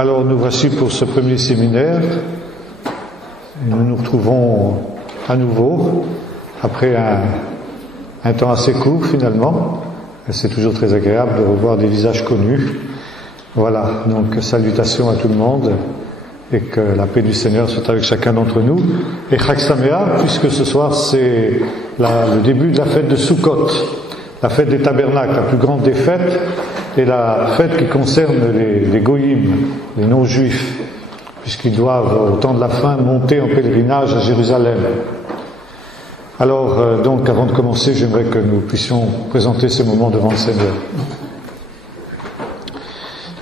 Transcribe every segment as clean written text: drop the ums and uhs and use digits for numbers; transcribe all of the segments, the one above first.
Alors nous voici pour ce premier séminaire. Nous nous retrouvons à nouveau après un temps assez court finalement. Et c'est toujours très agréable de revoir des visages connus. Voilà, donc salutations à tout le monde et que la paix du Seigneur soit avec chacun d'entre nous. Et Chag Sameach, puisque ce soir c'est le début de la fête de Sukkot, la fête des tabernacles, la plus grande des fêtes, et la fête qui concerne les goïms, les non-juifs, puisqu'ils doivent, au temps de la fin, monter en pèlerinage à Jérusalem. Alors, donc, avant de commencer, j'aimerais que nous puissions présenter ces moments devant le Seigneur.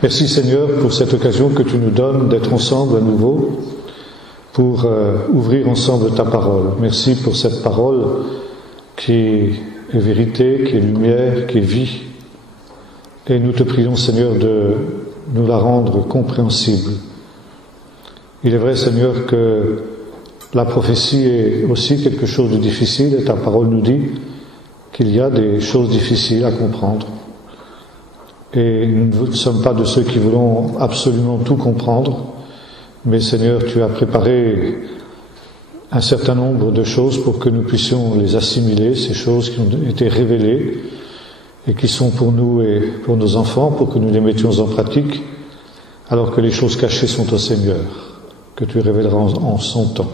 Merci Seigneur pour cette occasion que tu nous donnes d'être ensemble à nouveau pour ouvrir ensemble ta parole. Merci pour cette parole qui est vérité, qui est lumière, qui est vie. Et nous te prions, Seigneur, de nous la rendre compréhensible. Il est vrai, Seigneur, que la prophétie est aussi quelque chose de difficile, et ta parole nous dit qu'il y a des choses difficiles à comprendre. Et nous ne sommes pas de ceux qui voulons absolument tout comprendre, mais Seigneur, tu as préparé un certain nombre de choses pour que nous puissions les assimiler, ces choses qui ont été révélées, et qui sont pour nous et pour nos enfants, pour que nous les mettions en pratique, alors que les choses cachées sont au Seigneur, que tu révéleras en son temps.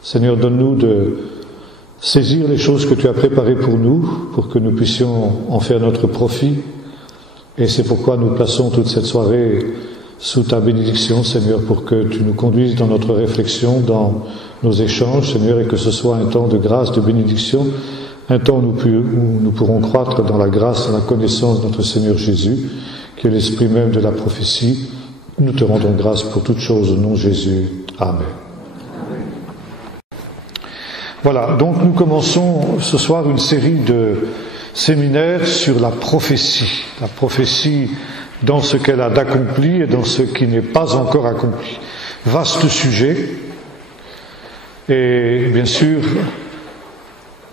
Seigneur, donne-nous de saisir les choses que tu as préparées pour nous, pour que nous puissions en faire notre profit, et c'est pourquoi nous plaçons toute cette soirée sous ta bénédiction, Seigneur, pour que tu nous conduises dans notre réflexion, dans nos échanges, Seigneur, et que ce soit un temps de grâce, de bénédiction, un temps où nous pourrons croître dans la grâce et la connaissance de notre Seigneur Jésus, qui est l'esprit même de la prophétie. Nous te rendons grâce pour toutes choses au nom de Jésus. Amen. Voilà, donc nous commençons ce soir une série de séminaires sur la prophétie dans ce qu'elle a d'accompli et dans ce qui n'est pas encore accompli. Vaste sujet, et bien sûr,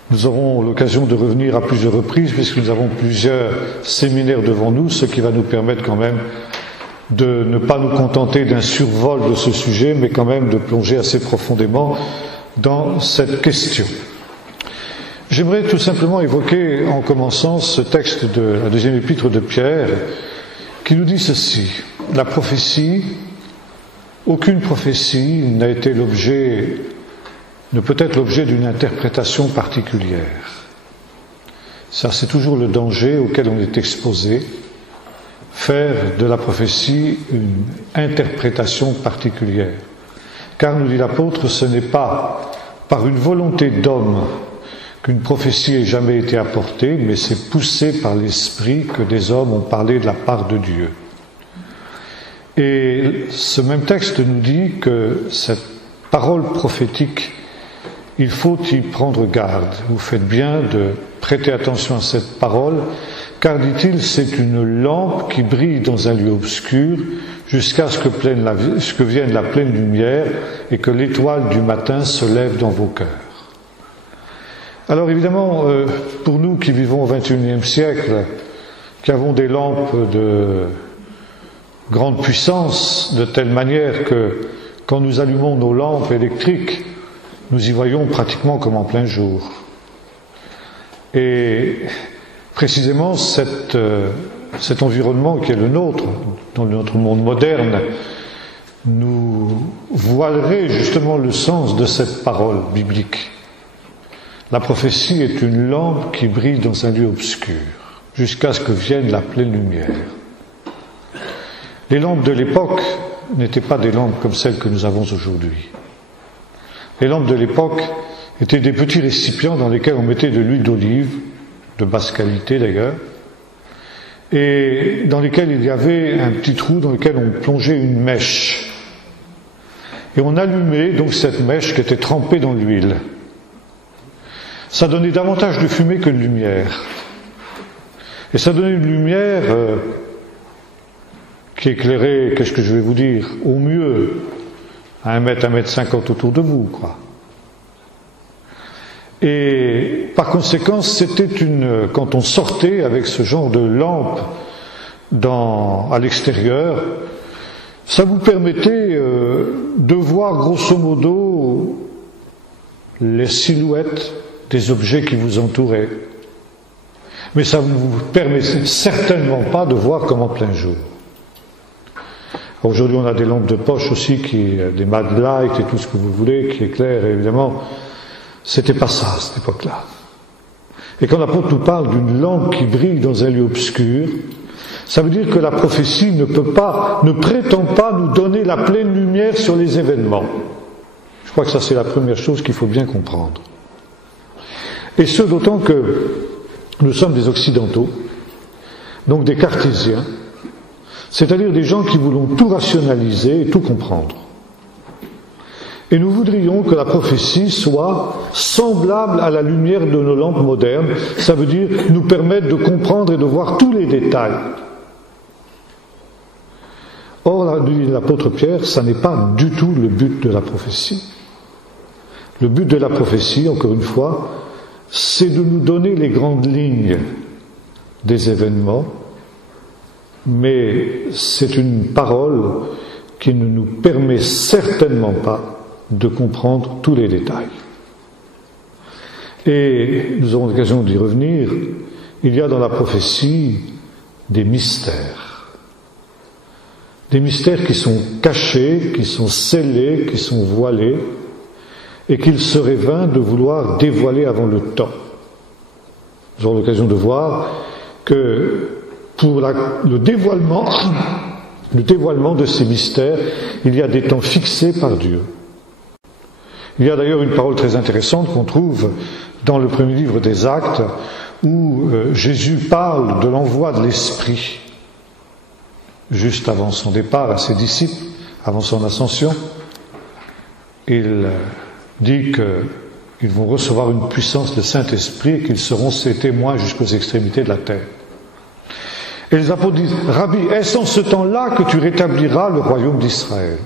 nous aurons l'occasion de revenir à plusieurs reprises puisque nous avons plusieurs séminaires devant nous, ce qui va nous permettre quand même de ne pas nous contenter d'un survol de ce sujet, mais quand même de plonger assez profondément dans cette question. J'aimerais tout simplement évoquer en commençant ce texte de la deuxième épître de Pierre qui nous dit ceci: la prophétie, aucune prophétie n'a été ne peut être l'objet d'une interprétation particulière. Ça, c'est toujours le danger auquel on est exposé, faire de la prophétie une interprétation particulière. Car, nous dit l'apôtre, ce n'est pas par une volonté d'homme qu'une prophétie ait jamais été apportée, mais c'est poussé par l'Esprit que des hommes ont parlé de la part de Dieu. Et ce même texte nous dit que cette parole prophétique, il faut y prendre garde. Vous faites bien de prêter attention à cette parole, car, dit-il, c'est une lampe qui brille dans un lieu obscur jusqu'à ce que vienne la pleine lumière et que l'étoile du matin se lève dans vos cœurs. Alors évidemment, pour nous qui vivons au XXIe siècle, qui avons des lampes de grande puissance, de telle manière que quand nous allumons nos lampes électriques, nous y voyons pratiquement comme en plein jour. Et précisément cet environnement qui est le nôtre, dans notre monde moderne, nous voilerait justement le sens de cette parole biblique. La prophétie est une lampe qui brille dans un lieu obscur, jusqu'à ce que vienne la pleine lumière. Les lampes de l'époque n'étaient pas des lampes comme celles que nous avons aujourd'hui. Les lampes de l'époque étaient des petits récipients dans lesquels on mettait de l'huile d'olive, de basse qualité d'ailleurs, et dans lesquels il y avait un petit trou dans lequel on plongeait une mèche. Et on allumait donc cette mèche qui était trempée dans l'huile. Ça donnait davantage de fumée que de lumière. Et ça donnait une lumière qui éclairait, qu'est-ce que je vais vous dire, au mieux, à 1 mètre, 1,50 mètre autour de vous, quoi. Et par conséquent, c'était quand on sortait avec ce genre de lampe à l'extérieur, Ça vous permettait de voir grosso modo les silhouettes des objets qui vous entouraient. Mais ça ne vous permettait certainement pas de voir comme en plein jour. Aujourd'hui, on a des lampes de poche aussi, des mad light et tout ce que vous voulez, qui éclairent, et évidemment. C'était pas ça, à cette époque-là. Et quand l'apôtre nous parle d'une lampe qui brille dans un lieu obscur, ça veut dire que la prophétie ne prétend pas nous donner la pleine lumière sur les événements. Je crois que ça, c'est la première chose qu'il faut bien comprendre. Et ce, d'autant que nous sommes des Occidentaux, donc des cartésiens, c'est-à-dire des gens qui voulons tout rationaliser et tout comprendre. Et nous voudrions que la prophétie soit semblable à la lumière de nos lampes modernes, ça veut dire nous permettre de comprendre et de voir tous les détails. Or, l'apôtre Pierre, ça n'est pas du tout le but de la prophétie. Le but de la prophétie, encore une fois, c'est de nous donner les grandes lignes des événements, mais c'est une parole qui ne nous permet certainement pas de comprendre tous les détails. Et nous aurons l'occasion d'y revenir, il y a dans la prophétie des mystères. Des mystères qui sont cachés, qui sont scellés, qui sont voilés, et qu'il serait vain de vouloir dévoiler avant le temps. Nous aurons l'occasion de voir que pour le dévoilement de ces mystères, il y a des temps fixés par Dieu. Il y a d'ailleurs une parole très intéressante qu'on trouve dans le premier livre des Actes, où Jésus parle de l'envoi de l'Esprit, juste avant son départ à ses disciples, avant son ascension. Il dit qu'ils vont recevoir une puissance de Saint-Esprit et qu'ils seront ses témoins jusqu'aux extrémités de la terre. Et les apôtres disent, Rabbi, est-ce en ce temps-là que tu rétabliras le royaume d'Israël ?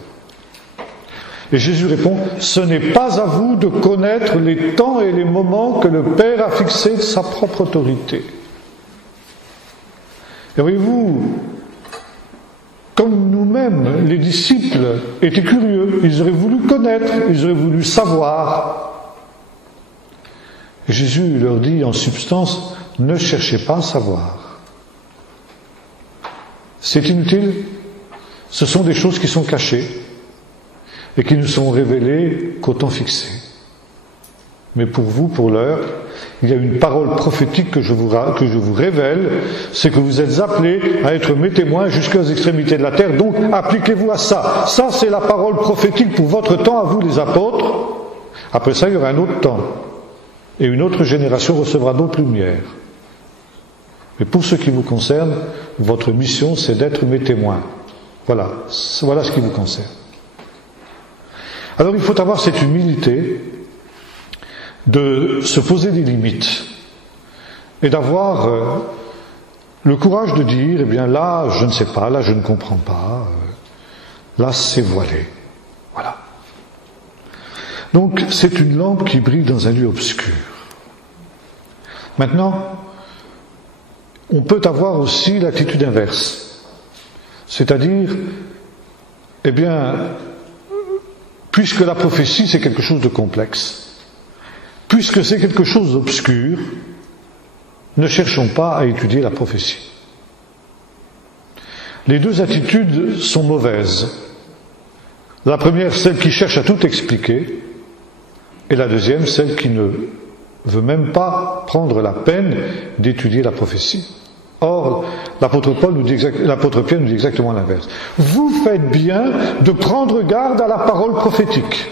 Et Jésus répond, ce n'est pas à vous de connaître les temps et les moments que le Père a fixés de sa propre autorité. Et voyez-vous, comme nous-mêmes, les disciples étaient curieux, ils auraient voulu connaître, ils auraient voulu savoir. Et Jésus leur dit en substance, ne cherchez pas à savoir. C'est inutile, ce sont des choses qui sont cachées et qui ne sont révélées qu'au temps fixé. Mais pour vous, pour l'heure, il y a une parole prophétique que je vous révèle, c'est que vous êtes appelés à être mes témoins jusqu'aux extrémités de la terre, donc appliquez-vous à ça. Ça, c'est la parole prophétique pour votre temps, à vous les apôtres. Après ça, il y aura un autre temps. Et une autre génération recevra d'autres lumières. Mais pour ce qui vous concerne, votre mission, c'est d'être mes témoins. Voilà ce qui vous concerne. Alors il faut avoir cette humilité de se poser des limites et d'avoir le courage de dire, eh bien là, je ne sais pas, là, je ne comprends pas, là, c'est voilé. Voilà. Donc, c'est une lampe qui brille dans un lieu obscur. Maintenant, on peut avoir aussi l'attitude inverse. C'est-à-dire, eh bien, puisque la prophétie, c'est quelque chose de complexe, puisque c'est quelque chose d'obscur, ne cherchons pas à étudier la prophétie. Les deux attitudes sont mauvaises. La première, celle qui cherche à tout expliquer, et la deuxième, celle qui ne veut même pas prendre la peine d'étudier la prophétie. Or, l'apôtre Pierre nous dit exactement l'inverse. Vous faites bien de prendre garde à la parole prophétique.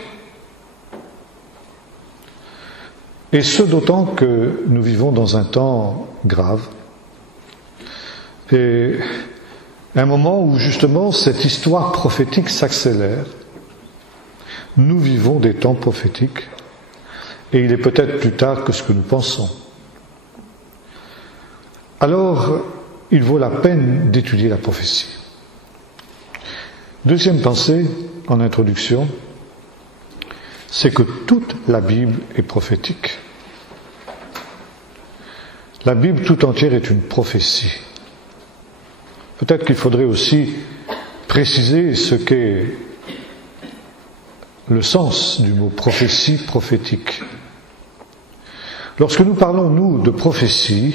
Et ce d'autant que nous vivons dans un temps grave. Et un moment où justement cette histoire prophétique s'accélère. Nous vivons des temps prophétiques. Et il est peut-être plus tard que ce que nous pensons. Alors, il vaut la peine d'étudier la prophétie. Deuxième pensée, en introduction, c'est que toute la Bible est prophétique. La Bible tout entière est une prophétie. Peut-être qu'il faudrait aussi préciser ce qu'est le sens du mot prophétie, prophétique. Lorsque nous parlons, nous, de prophétie,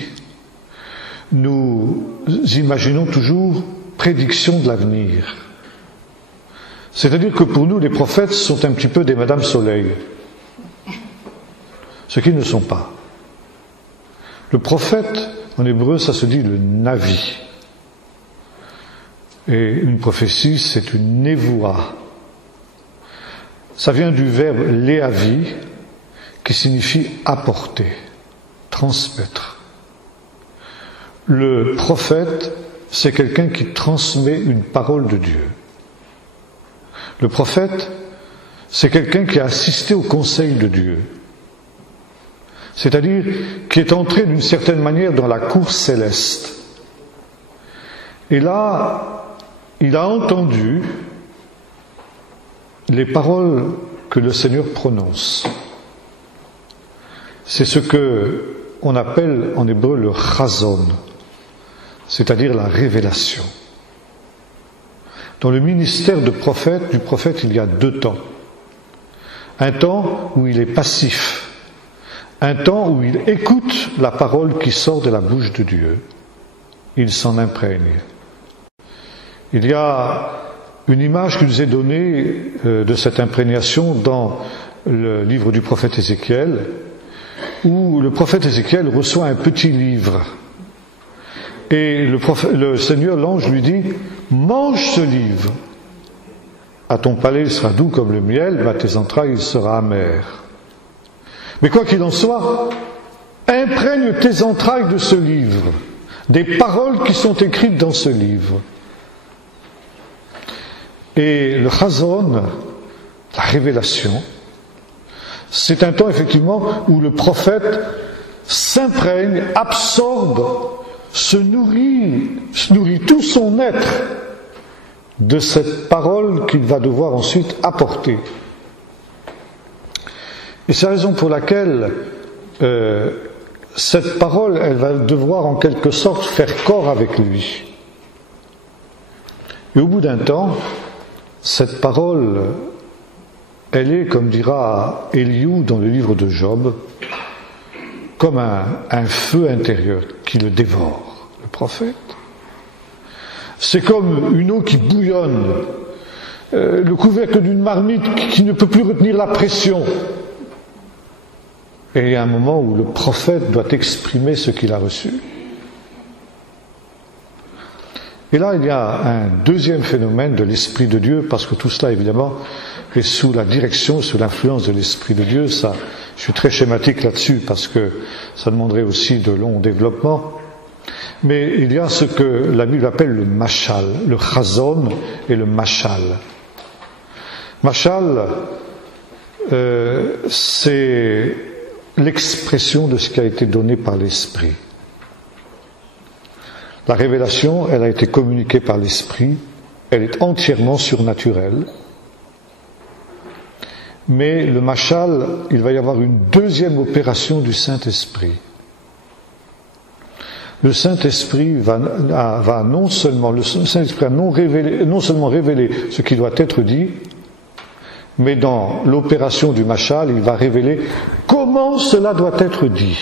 nous imaginons toujours prédiction de l'avenir. C'est-à-dire que pour nous, les prophètes sont un petit peu des Madame Soleil, ce qu'ils ne sont pas. Le prophète, en hébreu, ça se dit le navi. Et une prophétie, c'est une névoie. Ça vient du verbe léavi, qui signifie apporter, transmettre. Le prophète, c'est quelqu'un qui transmet une parole de Dieu. Le prophète, c'est quelqu'un qui a assisté au conseil de Dieu. C'est-à-dire qui est entré d'une certaine manière dans la cour céleste. Et là, il a entendu les paroles que le Seigneur prononce. C'est ce que on appelle en hébreu le chazon, c'est-à-dire la révélation. Dans le ministère du prophète, il y a deux temps. Un temps où il est passif, un temps où il écoute la parole qui sort de la bouche de Dieu. Il s'en imprègne. Il y a une image qui nous est donnée de cette imprégnation dans le livre du prophète Ézéchiel, où le prophète Ézéchiel reçoit un petit livre. Et le Seigneur, l'ange, lui dit « Mange ce livre. À ton palais, il sera doux comme le miel, mais à tes entrailles, il sera amer. Mais quoi qu'il en soit, imprègne tes entrailles de ce livre, des paroles qui sont écrites dans ce livre. » Et le chazon, la révélation, c'est un temps effectivement où le prophète s'imprègne, absorbe, se nourrit tout son être de cette parole qu'il va devoir ensuite apporter. Et c'est la raison pour laquelle cette parole, elle va devoir en quelque sorte faire corps avec lui. Et au bout d'un temps, cette parole, elle est, comme dira Eliou dans le livre de Job, comme un feu intérieur qui le dévore, le prophète. C'est comme une eau qui bouillonne, le couvercle d'une marmite qui ne peut plus retenir la pression. Et il y a un moment où le prophète doit exprimer ce qu'il a reçu. Et là, il y a un deuxième phénomène de l'Esprit de Dieu, parce que tout cela, évidemment, est sous la direction, sous l'influence de l'Esprit de Dieu. Ça, je suis très schématique là-dessus, parce que ça demanderait aussi de longs développements. Mais il y a ce que la Bible appelle le mashal, le chazon et le mashal. Mashal, c'est l'expression de ce qui a été donné par l'Esprit. La révélation, elle a été communiquée par l'Esprit, elle est entièrement surnaturelle. Mais le mashal, il va y avoir une deuxième opération du Saint-Esprit. Le Saint-Esprit va non seulement, le Saint-Esprit a non seulement révélé ce qui doit être dit, mais dans l'opération du mashal, il va révéler comment cela doit être dit.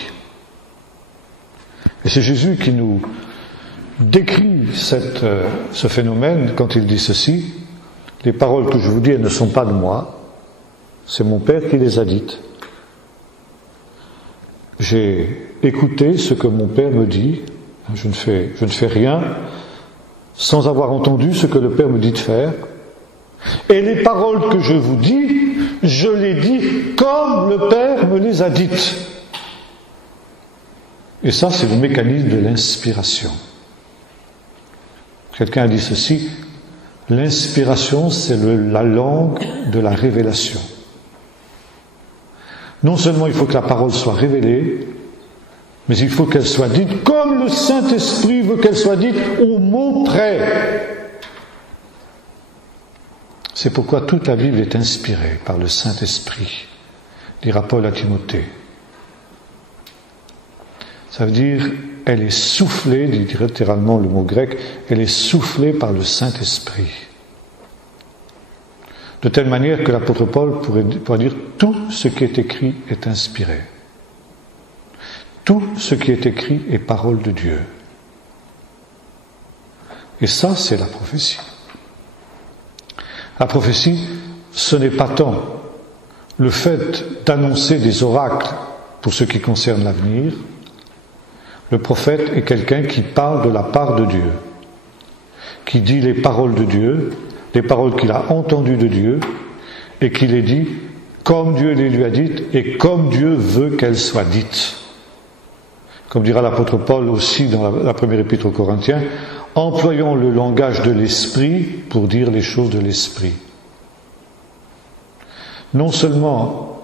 Et c'est Jésus qui nous décrit ce phénomène quand il dit ceci: les paroles que je vous dis, elles ne sont pas de moi, c'est mon Père qui les a dites. J'ai écouté ce que mon Père me dit, je ne fais rien sans avoir entendu ce que le Père me dit de faire, et les paroles que je vous dis, je les dis comme le Père me les a dites. Et ça, c'est le mécanisme de l'inspiration. Quelqu'un a dit ceci: l'inspiration, c'est la langue de la révélation. Non seulement il faut que la parole soit révélée, mais il faut qu'elle soit dite comme le Saint-Esprit veut qu'elle soit dite, au mot près. C'est pourquoi toute la Bible est inspirée par le Saint-Esprit, dira Paul à Timothée. Ça veut dire, elle est soufflée, dit littéralement le mot grec, elle est soufflée par le Saint-Esprit. de telle manière que l'apôtre Paul pourrait dire tout ce qui est écrit est inspiré. Tout ce qui est écrit est parole de Dieu. Et ça, c'est la prophétie. La prophétie, ce n'est pas tant le fait d'annoncer des oracles pour ce qui concerne l'avenir. Le prophète est quelqu'un qui parle de la part de Dieu, qui dit les paroles de Dieu, les paroles qu'il a entendues de Dieu, et qui les dit comme Dieu les lui a dites et comme Dieu veut qu'elles soient dites. Comme dira l'apôtre Paul aussi dans la première épître aux Corinthiens, employons le langage de l'esprit pour dire les choses de l'esprit. Non seulement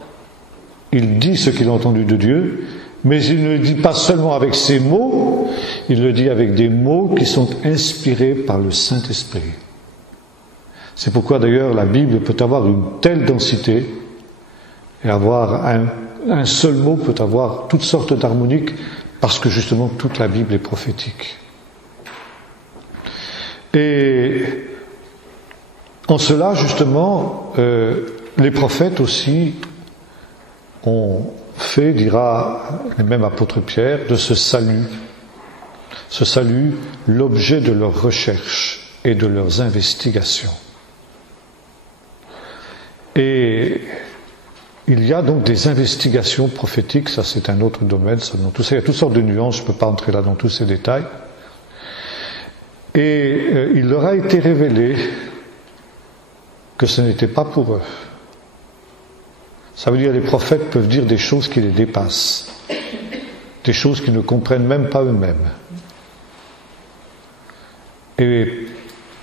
il dit ce qu'il a entendu de Dieu, mais il ne le dit pas seulement avec ses mots, il le dit avec des mots qui sont inspirés par le Saint-Esprit. C'est pourquoi d'ailleurs la Bible peut avoir une telle densité et avoir un seul mot peut avoir toutes sortes d'harmoniques parce que justement toute la Bible est prophétique. Et en cela justement, les prophètes aussi ont fait, dira le même apôtre Pierre, de ce salut l'objet de leurs recherches et de leurs investigations. Et il y a donc des investigations prophétiques, ça c'est un autre domaine, il y a toutes sortes de nuances, je ne peux pas entrer là dans tous ces détails. Et il leur a été révélé que ce n'était pas pour eux. Ça veut dire que les prophètes peuvent dire des choses qui les dépassent, des choses qu'ils ne comprennent même pas eux-mêmes. Et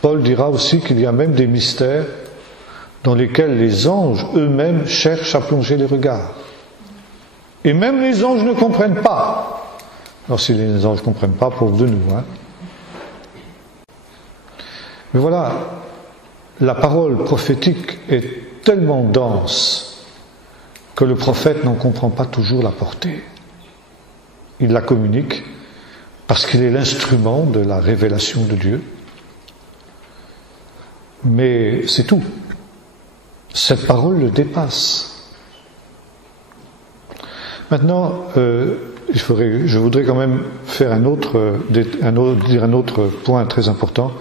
Paul dira aussi qu'il y a même des mystères dans lesquels les anges eux-mêmes cherchent à plonger les regards. Et même les anges ne comprennent pas. Alors si les anges ne comprennent pas, pauvres de nous, hein. Mais voilà, la parole prophétique est tellement dense que le prophète n'en comprend pas toujours la portée. Il la communique parce qu'il est l'instrument de la révélation de Dieu. Mais c'est tout. Cette parole le dépasse. Maintenant, je voudrais quand même faire dire un autre point très important.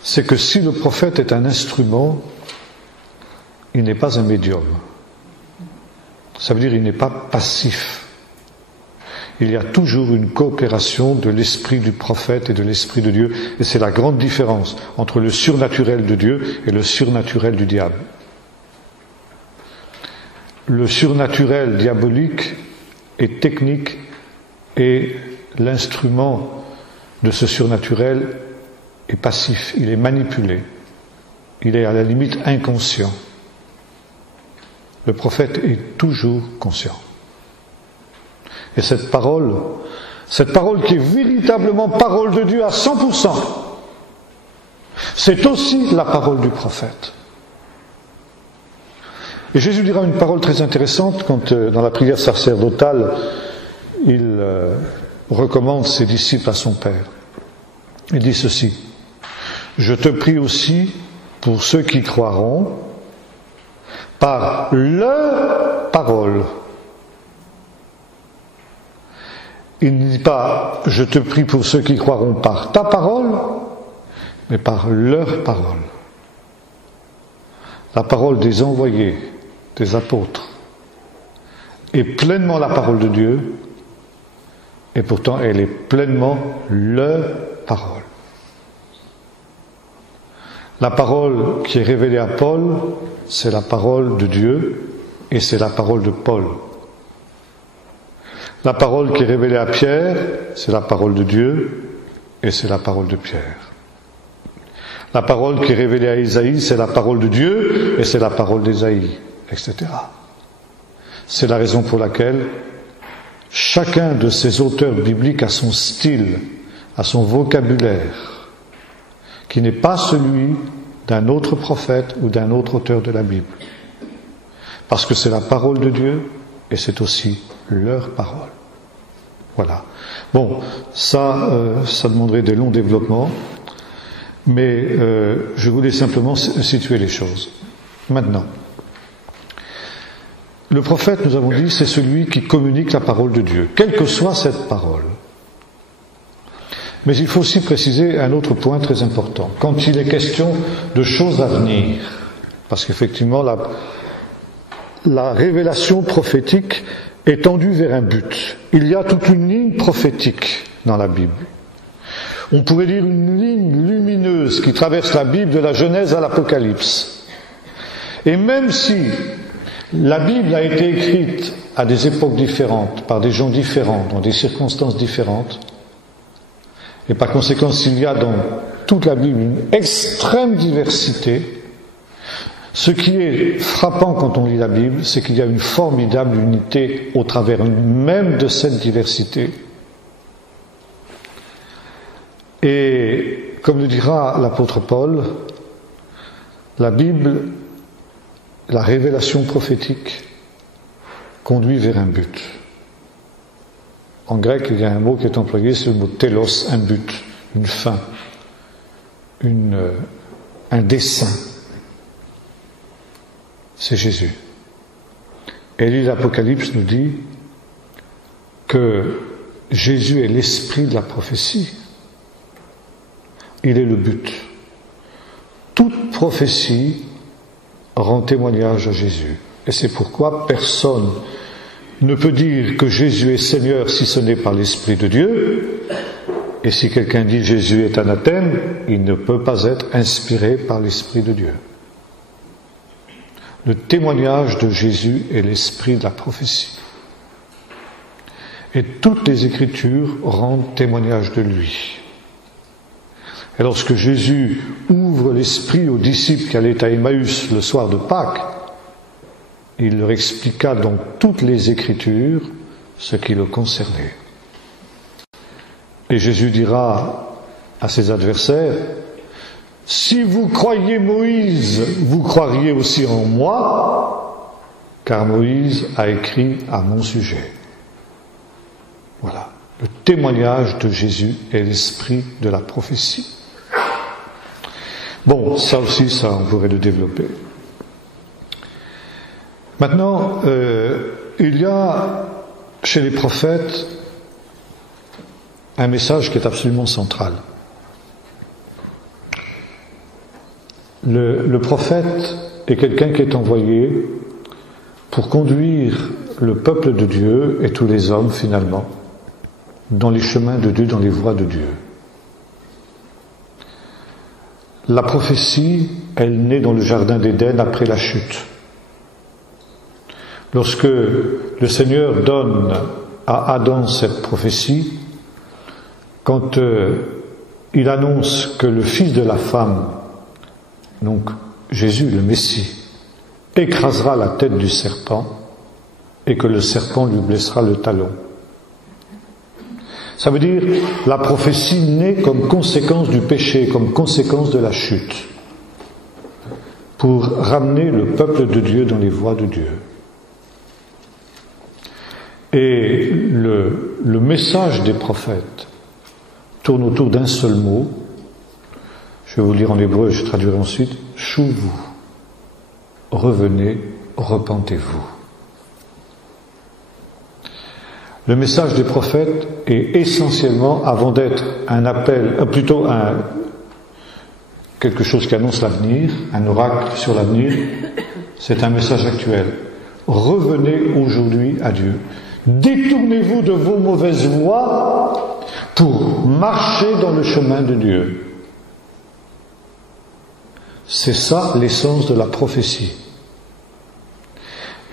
C'est que si le prophète est un instrument, il n'est pas un médium. Ça veut dire qu'il n'est pas passif. Il y a toujours une coopération de l'esprit du prophète et de l'esprit de Dieu, et c'est la grande différence entre le surnaturel de Dieu et le surnaturel du diable. Le surnaturel diabolique est technique et l'instrument de ce surnaturel est passif, il est manipulé, il est à la limite inconscient. Le prophète est toujours conscient. Et cette parole qui est véritablement parole de Dieu à 100%, c'est aussi la parole du prophète. Et Jésus dira une parole très intéressante quand, dans la prière sacerdotale, il recommande ses disciples à son Père. Il dit ceci: je te prie aussi pour ceux qui croiront par leur parole. Il ne dit pas je te prie pour ceux qui croiront par ta parole, mais par leur parole. La parole des envoyés, des apôtres, est pleinement la parole de Dieu, et pourtant elle est pleinement leur parole. La parole qui est révélée à Paul, c'est la parole de Dieu et c'est la parole de Paul. La parole qui est révélée à Pierre, c'est la parole de Dieu et c'est la parole de Pierre. La parole qui est révélée à Isaïe, c'est la parole de Dieu et c'est la parole d'Ésaïe, etc. C'est la raison pour laquelle chacun de ces auteurs bibliques a son style, a son vocabulaire, qui n'est pas celui d'un autre prophète ou d'un autre auteur de la Bible. Parce que c'est la parole de Dieu et c'est aussi leur parole. Voilà. Bon, ça demanderait des longs développements, mais je voulais simplement situer les choses. Maintenant, le prophète, nous avons dit, c'est celui qui communique la parole de Dieu, quelle que soit cette parole. Mais il faut aussi préciser un autre point très important. Quand il est question de choses à venir, parce qu'effectivement la révélation prophétique est tendue vers un but. Il y a toute une ligne prophétique dans la Bible. On pourrait dire une ligne lumineuse qui traverse la Bible de la Genèse à l'Apocalypse. Et même si la Bible a été écrite à des époques différentes, par des gens différents, dans des circonstances différentes, et par conséquent, s'il y a dans toute la Bible une extrême diversité, ce qui est frappant quand on lit la Bible, c'est qu'il y a une formidable unité au travers même de cette diversité. Et comme le dira l'apôtre Paul, la Bible, la révélation prophétique, conduit vers un but. En grec, il y a un mot qui est employé, c'est le mot télos, un but, une fin, un dessein. C'est Jésus. Et l'Apocalypse nous dit que Jésus est l'esprit de la prophétie. Il est le but. Toute prophétie rend témoignage à Jésus. Et c'est pourquoi personne ne peut dire que Jésus est Seigneur si ce n'est par l'Esprit de Dieu. Et si quelqu'un dit Jésus est anathème, il ne peut pas être inspiré par l'Esprit de Dieu. Le témoignage de Jésus est l'esprit de la prophétie. Et toutes les Écritures rendent témoignage de lui. Et lorsque Jésus ouvre l'esprit aux disciples qui allaient à Emmaüs le soir de Pâques, il leur expliqua dans toutes les Écritures ce qui le concernait. Et Jésus dira à ses adversaires, « Si vous croyez Moïse, vous croiriez aussi en moi, car Moïse a écrit à mon sujet. » Voilà. Le témoignage de Jésus est l'esprit de la prophétie. Bon, ça aussi, ça, on pourrait le développer. Maintenant, il y a chez les prophètes un message qui est absolument central. Le prophète est quelqu'un qui est envoyé pour conduire le peuple de Dieu et tous les hommes, finalement, dans les chemins de Dieu, dans les voies de Dieu. La prophétie, elle naît dans le jardin d'Éden après la chute. Lorsque le Seigneur donne à Adam cette prophétie, quand il annonce que le fils de la femme, donc Jésus, le Messie, écrasera la tête du serpent et que le serpent lui blessera le talon. Ça veut dire la prophétie naît comme conséquence du péché, comme conséquence de la chute, pour ramener le peuple de Dieu dans les voies de Dieu. Et le message des prophètes tourne autour d'un seul mot. Je vais vous lire en hébreu, je traduirai ensuite. Shuvou. Revenez, repentez-vous. Le message des prophètes est essentiellement, avant d'être un appel, quelque chose qui annonce l'avenir, un oracle sur l'avenir, c'est un message actuel. Revenez aujourd'hui à Dieu. Détournez-vous de vos mauvaises voies pour marcher dans le chemin de Dieu. C'est ça l'essence de la prophétie.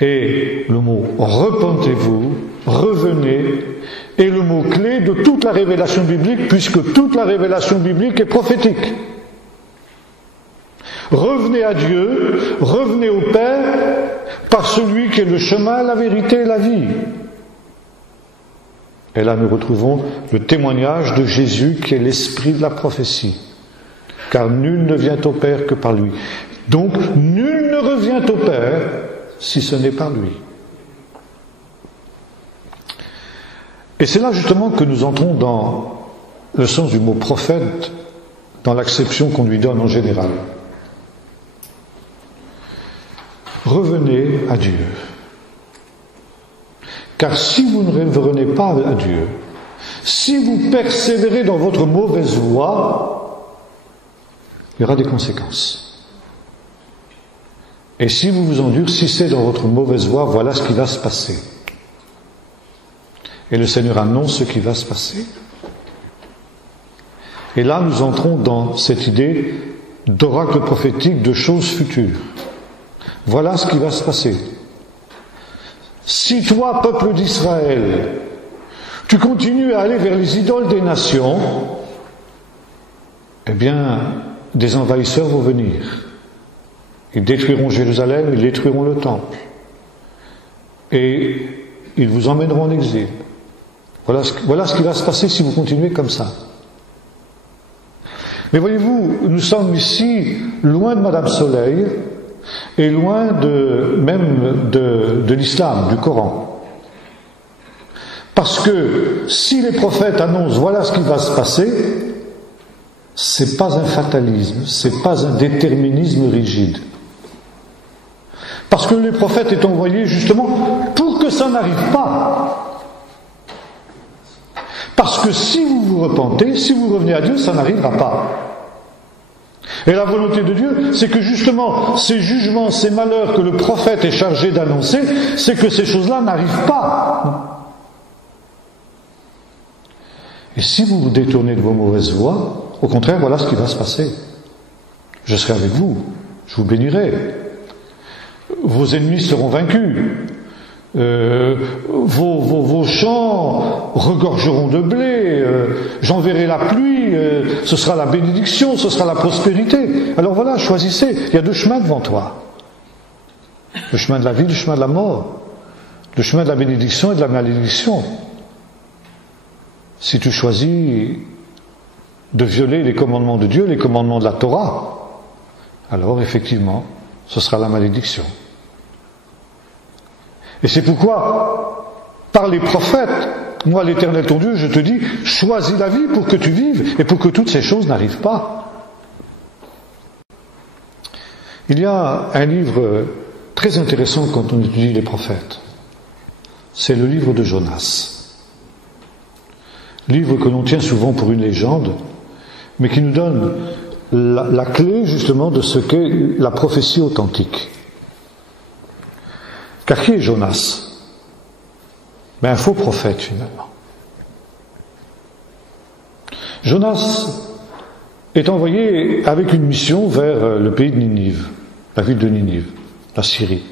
Et le mot « repentez-vous », « revenez » est le mot clé de toute la révélation biblique, puisque toute la révélation biblique est prophétique. Revenez à Dieu, revenez au Père, par celui qui est le chemin, la vérité et la vie. Et là nous retrouvons le témoignage de Jésus qui est l'esprit de la prophétie. Car nul ne vient au Père que par lui. Donc nul ne revient au Père si ce n'est par lui. Et c'est là justement que nous entrons dans le sens du mot prophète, dans l'acception qu'on lui donne en général. revenez à Dieu. Car si vous ne revenez pas à Dieu, si vous persévérez dans votre mauvaise voie, il y aura des conséquences. Et si vous vous endurcissez dans votre mauvaise voie, voilà ce qui va se passer. Et le Seigneur annonce ce qui va se passer. Et là, nous entrons dans cette idée d'oracle prophétique, de choses futures. Voilà ce qui va se passer. Si toi, peuple d'Israël, tu continues à aller vers les idoles des nations, eh bien, des envahisseurs vont venir. Ils détruiront Jérusalem, ils détruiront le temple. Et ils vous emmèneront en exil. Voilà ce qui va se passer si vous continuez comme ça. Mais voyez-vous, nous sommes ici loin de Madame Soleil et loin de l'islam, du Coran. Parce que si les prophètes annoncent voilà ce qui va se passer, c'est pas un fatalisme, c'est pas un déterminisme rigide. Parce que les prophètes sont envoyés justement pour que ça n'arrive pas. Parce que si vous vous repentez, si vous revenez à Dieu, ça n'arrivera pas. Et la volonté de Dieu, c'est que justement, ces jugements, ces malheurs que le prophète est chargé d'annoncer, c'est que ces choses-là n'arrivent pas. Et si vous vous détournez de vos mauvaises voies, au contraire, voilà ce qui va se passer. Je serai avec vous, je vous bénirai. Vos ennemis seront vaincus. Vos champs regorgeront de blé, j'enverrai la pluie, ce sera la bénédiction, ce sera la prospérité. Alors voilà, choisissez, il y a deux chemins devant toi. Le chemin de la vie, le chemin de la mort. Le chemin de la bénédiction et de la malédiction. Si tu choisis de violer les commandements de Dieu, les commandements de la Torah, alors effectivement, ce sera la malédiction. Et c'est pourquoi, par les prophètes, moi l'Éternel ton Dieu, je te dis, choisis la vie pour que tu vives et pour que toutes ces choses n'arrivent pas. Il y a un livre très intéressant quand on étudie les prophètes. C'est le livre de Jonas. Livre que l'on tient souvent pour une légende, mais qui nous donne la clé justement de ce qu'est la prophétie authentique. Car qui est Jonas? Mais un faux prophète finalement. Jonas est envoyé avec une mission vers le pays de Ninive, la ville de Ninive, la Syrie.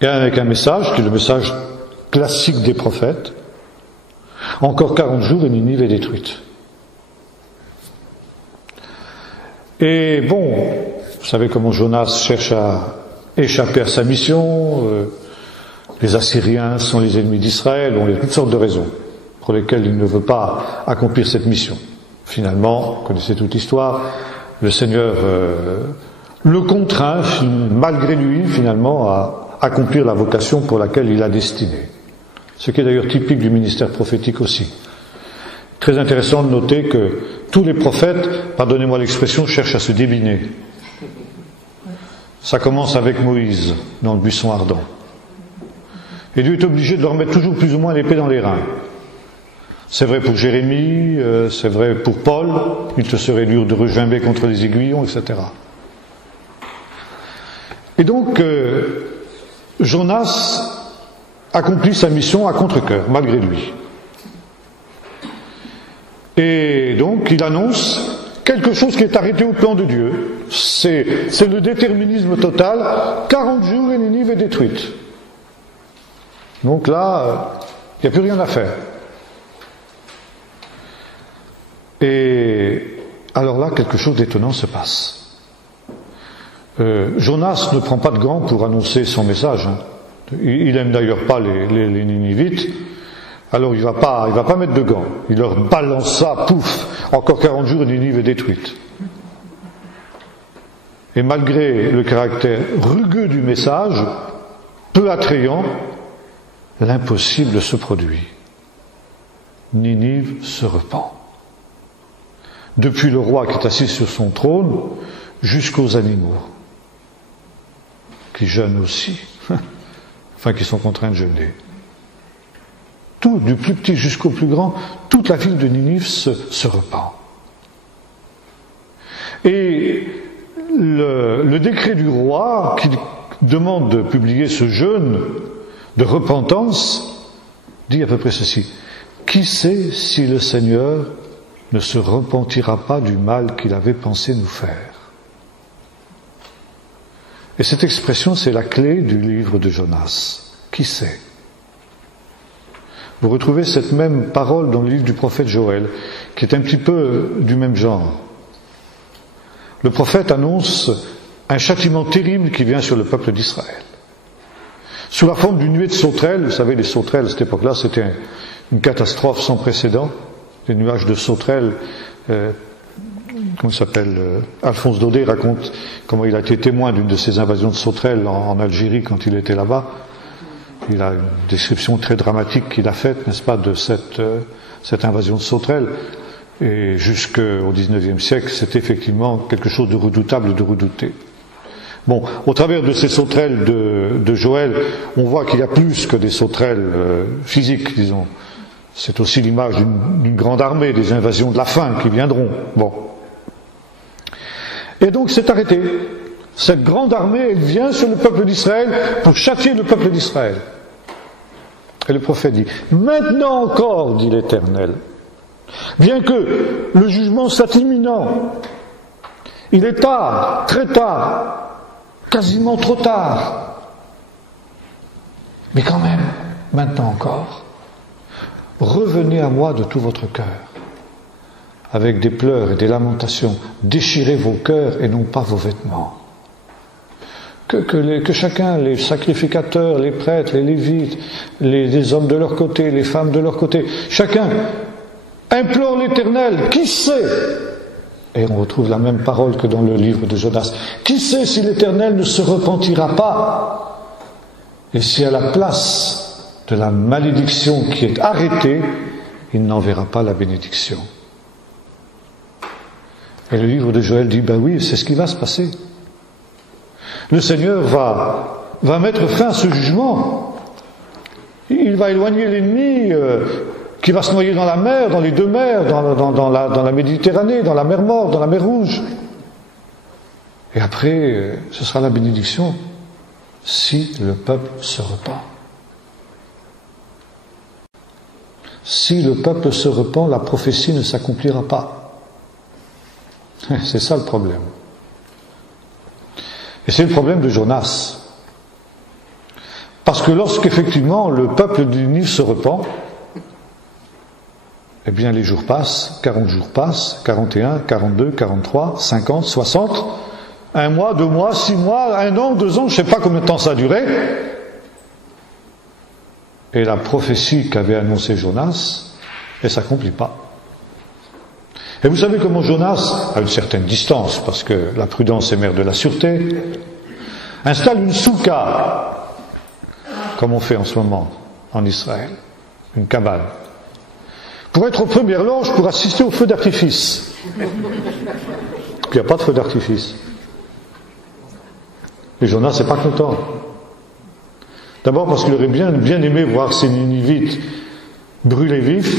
Et avec un message, qui est le message classique des prophètes, encore 40 jours et Ninive est détruite. Et bon, vous savez comment Jonas cherche à échapper à sa mission, les Assyriens sont les ennemis d'Israël, il y a toutes sortes de raisons pour lesquelles il ne veut pas accomplir cette mission. Finalement, vous connaissez toute l'histoire, le Seigneur le contraint, malgré lui, finalement, à accomplir la vocation pour laquelle il a destiné. Ce qui est d'ailleurs typique du ministère prophétique aussi. Très intéressant de noter que tous les prophètes, pardonnez-moi l'expression, cherchent à se débiner. Ça commence avec Moïse, dans le buisson ardent. Et Dieu est obligé de leur mettre toujours plus ou moins l'épée dans les reins. C'est vrai pour Jérémie, c'est vrai pour Paul, il te serait dur de regimber contre les aiguillons, etc. Et donc, Jonas accomplit sa mission à contre-cœur, malgré lui. Et donc, il annonce quelque chose qui est arrêté au plan de Dieu. C'est le déterminisme total. 40 jours et Ninive est détruite. Donc là, il n'y a plus rien à faire. Et alors là, quelque chose d'étonnant se passe. Jonas ne prend pas de gants pour annoncer son message. Il aime d'ailleurs pas les Ninivites. Alors il va pas mettre de gants. Il leur balance ça, pouf, encore 40 jours et Ninive est détruite. Et malgré le caractère rugueux du message, peu attrayant, l'impossible se produit. Ninive se repent. Depuis le roi qui est assis sur son trône, jusqu'aux animaux. qui jeûnent aussi, enfin qui sont contraints de jeûner. Tout, du plus petit jusqu'au plus grand, toute la ville de Ninive se repent. Et le décret du roi qui demande de publier ce jeûne de repentance dit à peu près ceci: qui sait si le Seigneur ne se repentira pas du mal qu'il avait pensé nous faire? Et cette expression, c'est la clé du livre de Jonas. Qui sait? Vous retrouvez cette même parole dans le livre du prophète Joël, qui est un petit peu du même genre. Le prophète annonce un châtiment terrible qui vient sur le peuple d'Israël. Sous la forme d'une nuée de sauterelles, vous savez, les sauterelles à cette époque-là, c'était une catastrophe sans précédent. Les nuages de sauterelles, comment il s'appelle, Alphonse Daudet raconte comment il a été témoin d'une de ces invasions de sauterelles en Algérie quand il était là-bas. Il a une description très dramatique qu'il a faite, n'est-ce pas, de cette invasion de sauterelles. Et jusqu'au XIXe siècle, c'est effectivement quelque chose de redoutable, de redouté. Bon, au travers de ces sauterelles de Joël, on voit qu'il y a plus que des sauterelles physiques, disons. C'est aussi l'image d'une grande armée, des invasions de la faim qui viendront. Bon. Et donc c'est arrêté. Cette grande armée, elle vient sur le peuple d'Israël pour châtier le peuple d'Israël. Et le prophète dit: maintenant encore, dit l'Éternel, bien que le jugement soit imminent, il est tard, très tard, quasiment trop tard. Mais quand même, maintenant encore, revenez à moi de tout votre cœur, avec des pleurs et des lamentations, déchirez vos cœurs et non pas vos vêtements. Que chacun, les sacrificateurs, les prêtres, les lévites, les hommes de leur côté, les femmes de leur côté, chacun implore l'Éternel. Qui sait? Et on retrouve la même parole que dans le livre de Jonas. Qui sait si l'Éternel ne se repentira pas? Et si à la place de la malédiction qui est arrêtée, il n'enverra pas la bénédiction. Et le livre de Joël dit, ben oui, c'est ce qui va se passer. Le Seigneur va mettre fin à ce jugement. Il va éloigner l'ennemi qui va se noyer dans la mer, dans les deux mers, dans la Méditerranée, dans la mer Morte, dans la mer Rouge. Et après, ce sera la bénédiction si le peuple se repent. Si le peuple se repent, la prophétie ne s'accomplira pas. C'est ça le problème. Et c'est le problème de Jonas. Parce que lorsqu'effectivement le peuple de Ninive se repent, eh bien les jours passent, 40 jours passent, 41, 42, 43, 50, 60, 1 mois, 2 mois, 6 mois, 1 an, 2 ans, je ne sais pas combien de temps ça a duré. Et la prophétie qu'avait annoncée Jonas, elle ne s'accomplit pas. Et vous savez comment Jonas, à une certaine distance, parce que la prudence est mère de la sûreté, installe une souka, comme on fait en ce moment en Israël, une cabane, pour être aux premières loges, pour assister au feu d'artifice. Il n'y a pas de feu d'artifice. Et Jonas n'est pas content. D'abord parce qu'il aurait bien aimé voir ces Ninivites brûler vifs.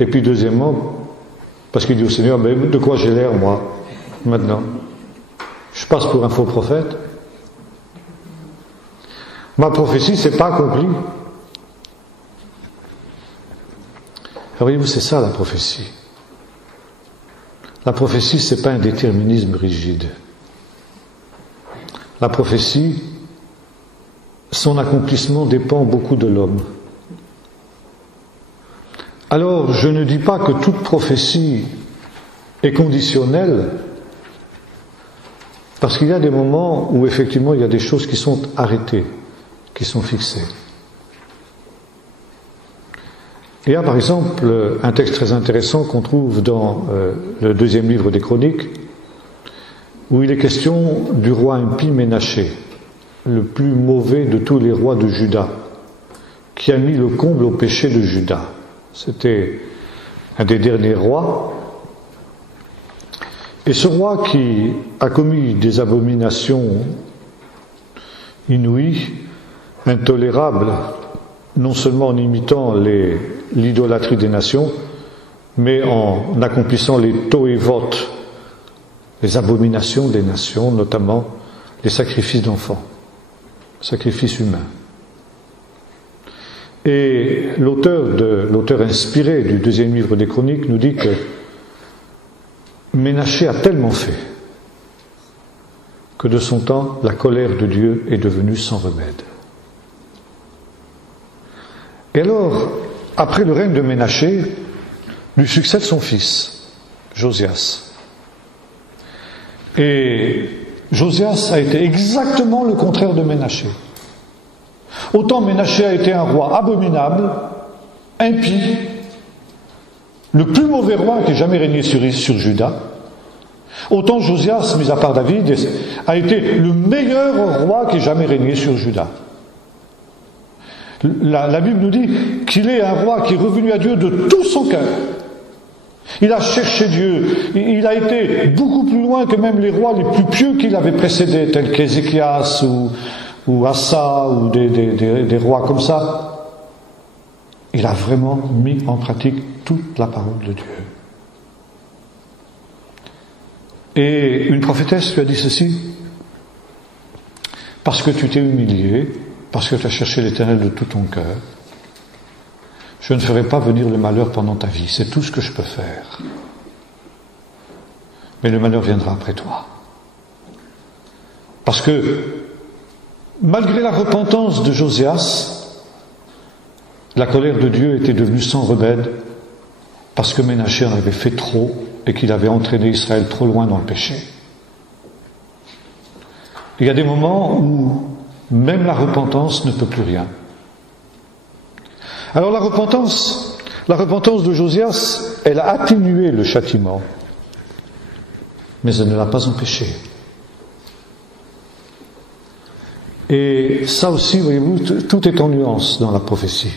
Et puis deuxièmement, parce qu'il dit au Seigneur, mais de quoi j'ai l'air moi, maintenant? Je passe pour un faux prophète. Ma prophétie ne s'est pas accomplie. Alors voyez-vous, c'est ça la prophétie. La prophétie, ce n'est pas un déterminisme rigide. La prophétie, son accomplissement dépend beaucoup de l'homme. Alors, je ne dis pas que toute prophétie est conditionnelle, parce qu'il y a des moments où effectivement il y a des choses qui sont arrêtées, qui sont fixées. Il y a par exemple un texte très intéressant qu'on trouve dans le 2e livre des Chroniques, où il est question du roi impie Ménaché, le plus mauvais de tous les rois de Juda, qui a mis le comble au péché de Juda. C'était un des derniers rois Et ce roi qui a commis des abominations inouïes, intolérables, non seulement en imitant l'idolâtrie des nations, mais en accomplissant les toévot, les abominations des nations, notamment les sacrifices d'enfants, sacrifices humains. Et l'auteur inspiré du deuxième livre des Chroniques nous dit que Ménaché a tellement fait que de son temps, la colère de Dieu est devenue sans remède. Et alors, après le règne de Ménaché, lui succède son fils, Josias. Et Josias a été exactement le contraire de Ménaché. Autant Ménaché a été un roi abominable, impie, le plus mauvais roi qui ait jamais régné sur Juda, autant Josias, mis à part David, a été le meilleur roi qui ait jamais régné sur Juda. La Bible nous dit qu'il est un roi qui est revenu à Dieu de tout son cœur. Il a cherché Dieu, il a été beaucoup plus loin que même les rois les plus pieux qui l'avaient précédé, tels qu'Ézéchias ou Asa ou des rois comme ça. Il a vraiment mis en pratique toute la parole de Dieu. Et une prophétesse lui a dit ceci: parce que tu t'es humilié, parce que tu as cherché l'Éternel de tout ton cœur, je ne ferai pas venir le malheur pendant ta vie, c'est tout ce que je peux faire. Mais le malheur viendra après toi. Parce que, malgré la repentance de Josias, la colère de Dieu était devenue sans remède, parce que Ménaché en avait fait trop et qu'il avait entraîné Israël trop loin dans le péché. Il y a des moments où même la repentance ne peut plus rien. Alors la repentance de Josias, elle a atténué le châtiment, mais elle ne l'a pas empêché. Et ça aussi, voyez-vous, tout est en nuance dans la prophétie.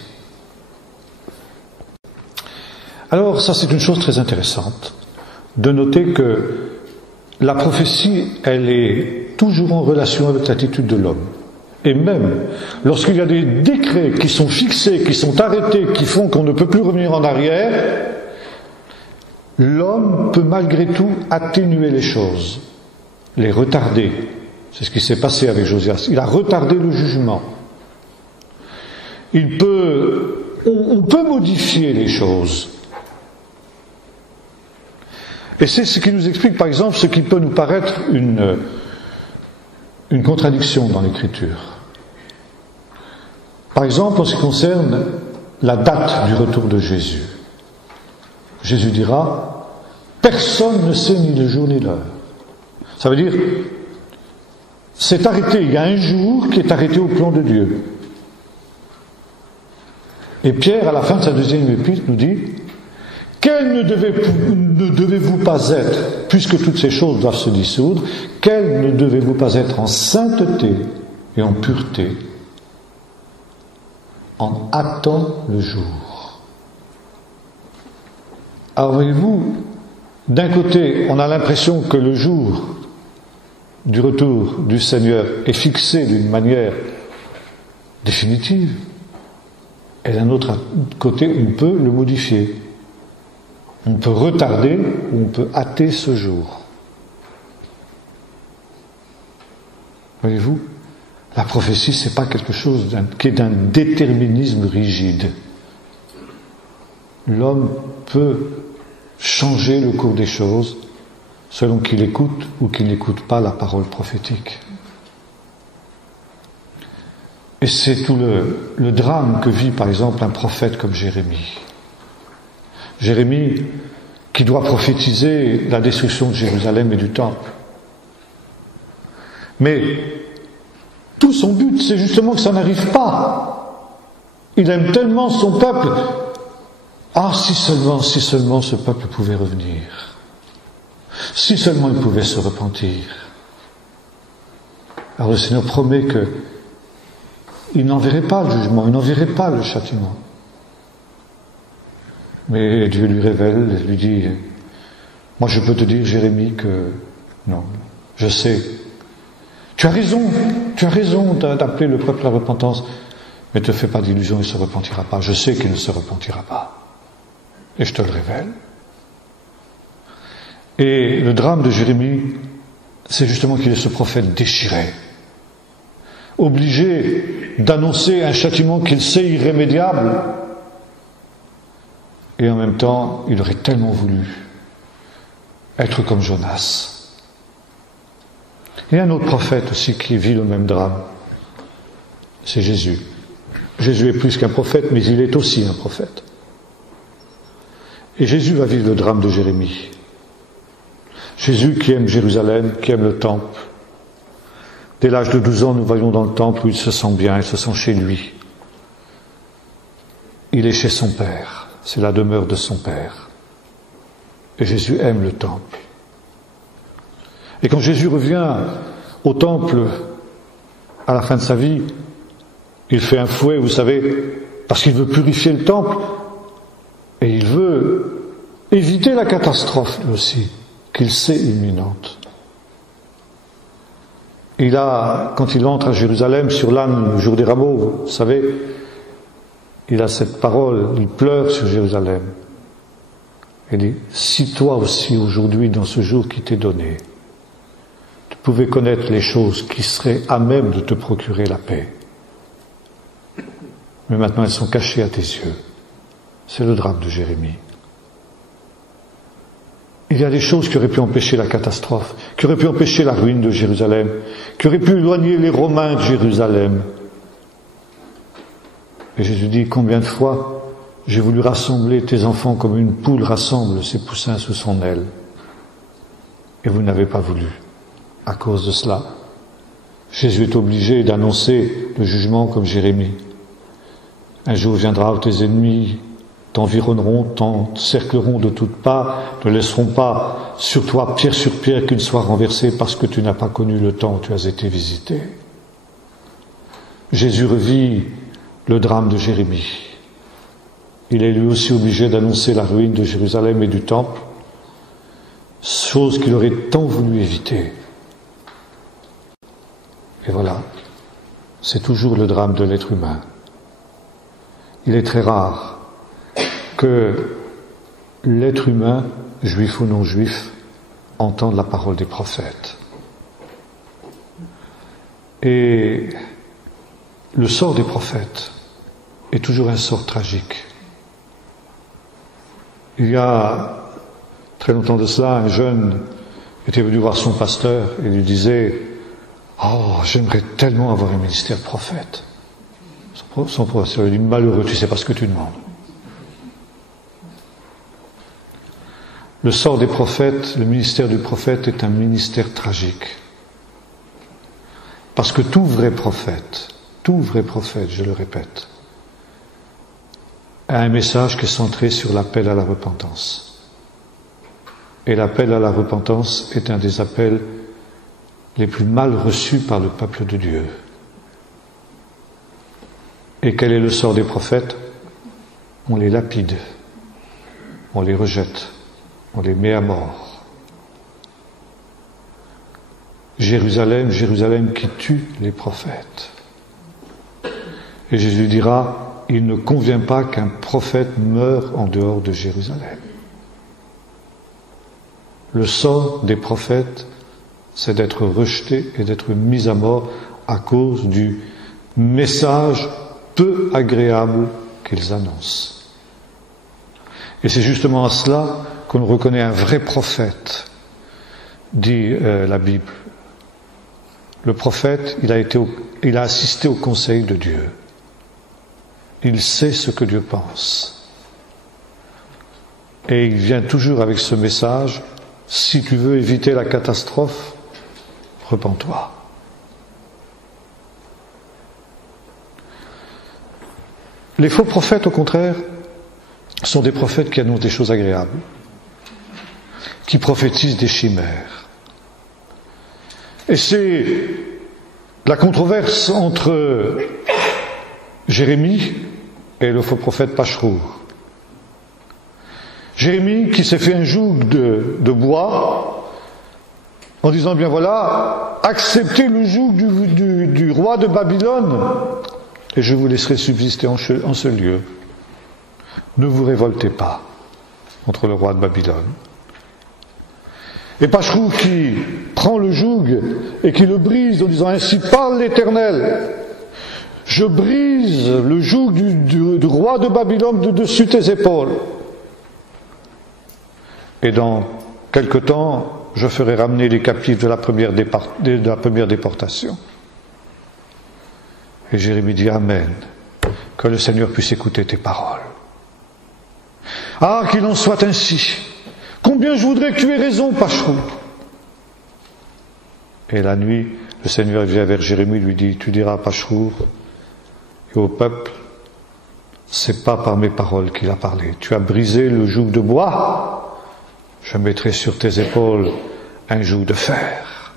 Alors ça, c'est une chose très intéressante, de noter que la prophétie, elle est toujours en relation avec l'attitude de l'homme. Et même lorsqu'il y a des décrets qui sont fixés, qui sont arrêtés, qui font qu'on ne peut plus revenir en arrière, l'homme peut malgré tout atténuer les choses, les retarder. C'est ce qui s'est passé avec Josias. Il a retardé le jugement. On peut modifier les choses. Et c'est ce qui nous explique, par exemple, ce qui peut nous paraître une contradiction dans l'Écriture. Par exemple, en ce qui concerne la date du retour de Jésus. Jésus dira, personne ne sait ni le jour ni l'heure. Ça veut dire, c'est arrêté, il y a un jour qui est arrêté au plan de Dieu. Et Pierre, à la fin de sa deuxième épître, nous dit, quel ne devez-vous pas être, puisque toutes ces choses doivent se dissoudre, quel ne devez-vous pas être en sainteté et en pureté, en hâtant le jour. Alors voyez-vous, d'un côté, on a l'impression que le jour du retour du Seigneur est fixé d'une manière définitive, et d'un autre côté, on peut le modifier. On peut retarder ou on peut hâter ce jour. Voyez-vous, la prophétie, c'est pas quelque chose qui est d'un déterminisme rigide. L'homme peut changer le cours des choses selon qu'il écoute ou qu'il n'écoute pas la parole prophétique. Et c'est tout le drame que vit par exemple un prophète comme Jérémie. Jérémie qui doit prophétiser la destruction de Jérusalem et du temple. Mais tout son but, c'est justement que ça n'arrive pas. Il aime tellement son peuple. Ah, si seulement ce peuple pouvait revenir. Si seulement il pouvait se repentir. Alors le Seigneur promet que il n'enverrait pas le jugement, il n'enverrait pas le châtiment. Mais Dieu lui révèle, lui dit, Moi, je peux te dire, Jérémie, que non, je sais. Tu as raison d'appeler le peuple à la repentance, mais ne te fais pas d'illusions, il ne se repentira pas. Je sais qu'il ne se repentira pas. Et je te le révèle. Et le drame de Jérémie, c'est justement qu'il est ce prophète déchiré, obligé d'annoncer un châtiment qu'il sait irrémédiable. Et en même temps, il aurait tellement voulu être comme Jonas. Il y a un autre prophète aussi qui vit le même drame. C'est Jésus. Jésus est plus qu'un prophète, mais il est aussi un prophète. Et Jésus va vivre le drame de Jérémie. Jésus qui aime Jérusalem, qui aime le temple. Dès l'âge de 12 ans, nous voyons dans le temple où il se sent bien, il se sent chez lui. Il est chez son Père. C'est la demeure de son Père. Et Jésus aime le temple. Et quand Jésus revient au temple à la fin de sa vie, il fait un fouet, vous savez, parce qu'il veut purifier le temple et il veut éviter la catastrophe lui aussi, qu'il sait imminente. Quand il entre à Jérusalem sur l'âne le jour des rameaux, vous savez, il a cette parole, il pleure sur Jérusalem. Il dit, si toi aussi aujourd'hui, dans ce jour qui t'est donné, tu pouvais connaître les choses qui seraient à même de te procurer la paix. Mais maintenant elles sont cachées à tes yeux. C'est le drame de Jérémie. Il y a des choses qui auraient pu empêcher la catastrophe, qui auraient pu empêcher la ruine de Jérusalem, qui auraient pu éloigner les Romains de Jérusalem. Et Jésus dit, combien de fois j'ai voulu rassembler tes enfants comme une poule rassemble ses poussins sous son aile. Et vous n'avez pas voulu. À cause de cela, Jésus est obligé d'annoncer le jugement comme Jérémie. Un jour viendra où tes ennemis t'environneront, t'encercleront de toutes parts, ne laisseront pas sur toi pierre sur pierre qu'une soit renversée parce que tu n'as pas connu le temps où tu as été visité. Jésus revit le drame de Jérémie. Il est lui aussi obligé d'annoncer la ruine de Jérusalem et du temple, chose qu'il aurait tant voulu éviter. Et voilà, c'est toujours le drame de l'être humain. Il est très rare que l'être humain, juif ou non juif, entende la parole des prophètes. Et le sort des prophètes est toujours un sort tragique. Il y a très longtemps de cela, un jeune était venu voir son pasteur et lui disait « Oh, j'aimerais tellement avoir un ministère de prophète. » Son professeur lui dit « Malheureux, tu ne sais pas ce que tu demandes. » Le sort des prophètes, le ministère du prophète est un ministère tragique. Parce que tout vrai prophète, je le répète, a un message qui est centré sur l'appel à la repentance. Et l'appel à la repentance est un des appels les plus mal reçus par le peuple de Dieu. Et quel est le sort des prophètes? On les lapide, on les rejette, on les met à mort. Jérusalem, Jérusalem qui tue les prophètes. Et Jésus dira, il ne convient pas qu'un prophète meure en dehors de Jérusalem. Le sort des prophètes, c'est d'être rejeté et d'être mis à mort à cause du message peu agréable qu'ils annoncent. Et c'est justement à cela qu'on reconnaît un vrai prophète, dit la Bible. Le prophète, il a assisté au conseil de Dieu. Il sait ce que Dieu pense. Et il vient toujours avec ce message, si tu veux éviter la catastrophe, repens-toi. Les faux prophètes, au contraire, sont des prophètes qui annoncent des choses agréables, qui prophétisent des chimères. Et c'est la controverse entre Jérémie et le faux prophète Pacherour. Jérémie qui s'est fait un joug de bois en disant, bien voilà, acceptez le joug du roi de Babylone et je vous laisserai subsister en ce lieu. Ne vous révoltez pas contre le roi de Babylone. Et Pachrou qui prend le joug et qui le brise en disant, ainsi parle l'Éternel, je brise le joug du roi de Babylone de dessus tes épaules. Et dans quelque temps, je ferai ramener les captifs de la première déportation. Et Jérémie dit, Amen, que le Seigneur puisse écouter tes paroles. Ah, qu'il en soit ainsi. Combien je voudrais que tu aies raison, Pachrou. Et la nuit, le Seigneur vient vers Jérémie, lui dit, tu diras à Pachrou et au peuple, c'est pas par mes paroles qu'il a parlé. Tu as brisé le joug de bois, je mettrai sur tes épaules un joug de fer.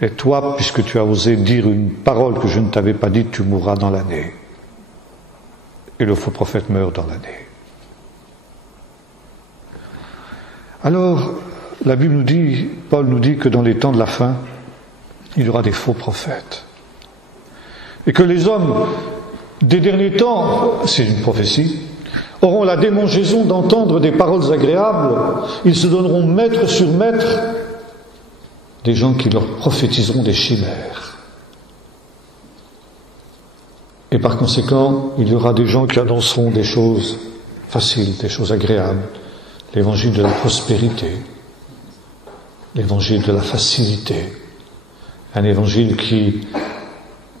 Et toi, puisque tu as osé dire une parole que je ne t'avais pas dite, tu mourras dans l'année. Et le faux prophète meurt dans l'année. Alors, la Bible nous dit, Paul nous dit que dans les temps de la fin, il y aura des faux prophètes. Et que les hommes des derniers temps, c'est une prophétie, auront la démangeaison d'entendre des paroles agréables. Ils se donneront maître sur maître des gens qui leur prophétiseront des chimères. Et par conséquent, il y aura des gens qui annonceront des choses faciles, des choses agréables. L'évangile de la prospérité, l'évangile de la facilité, un évangile qui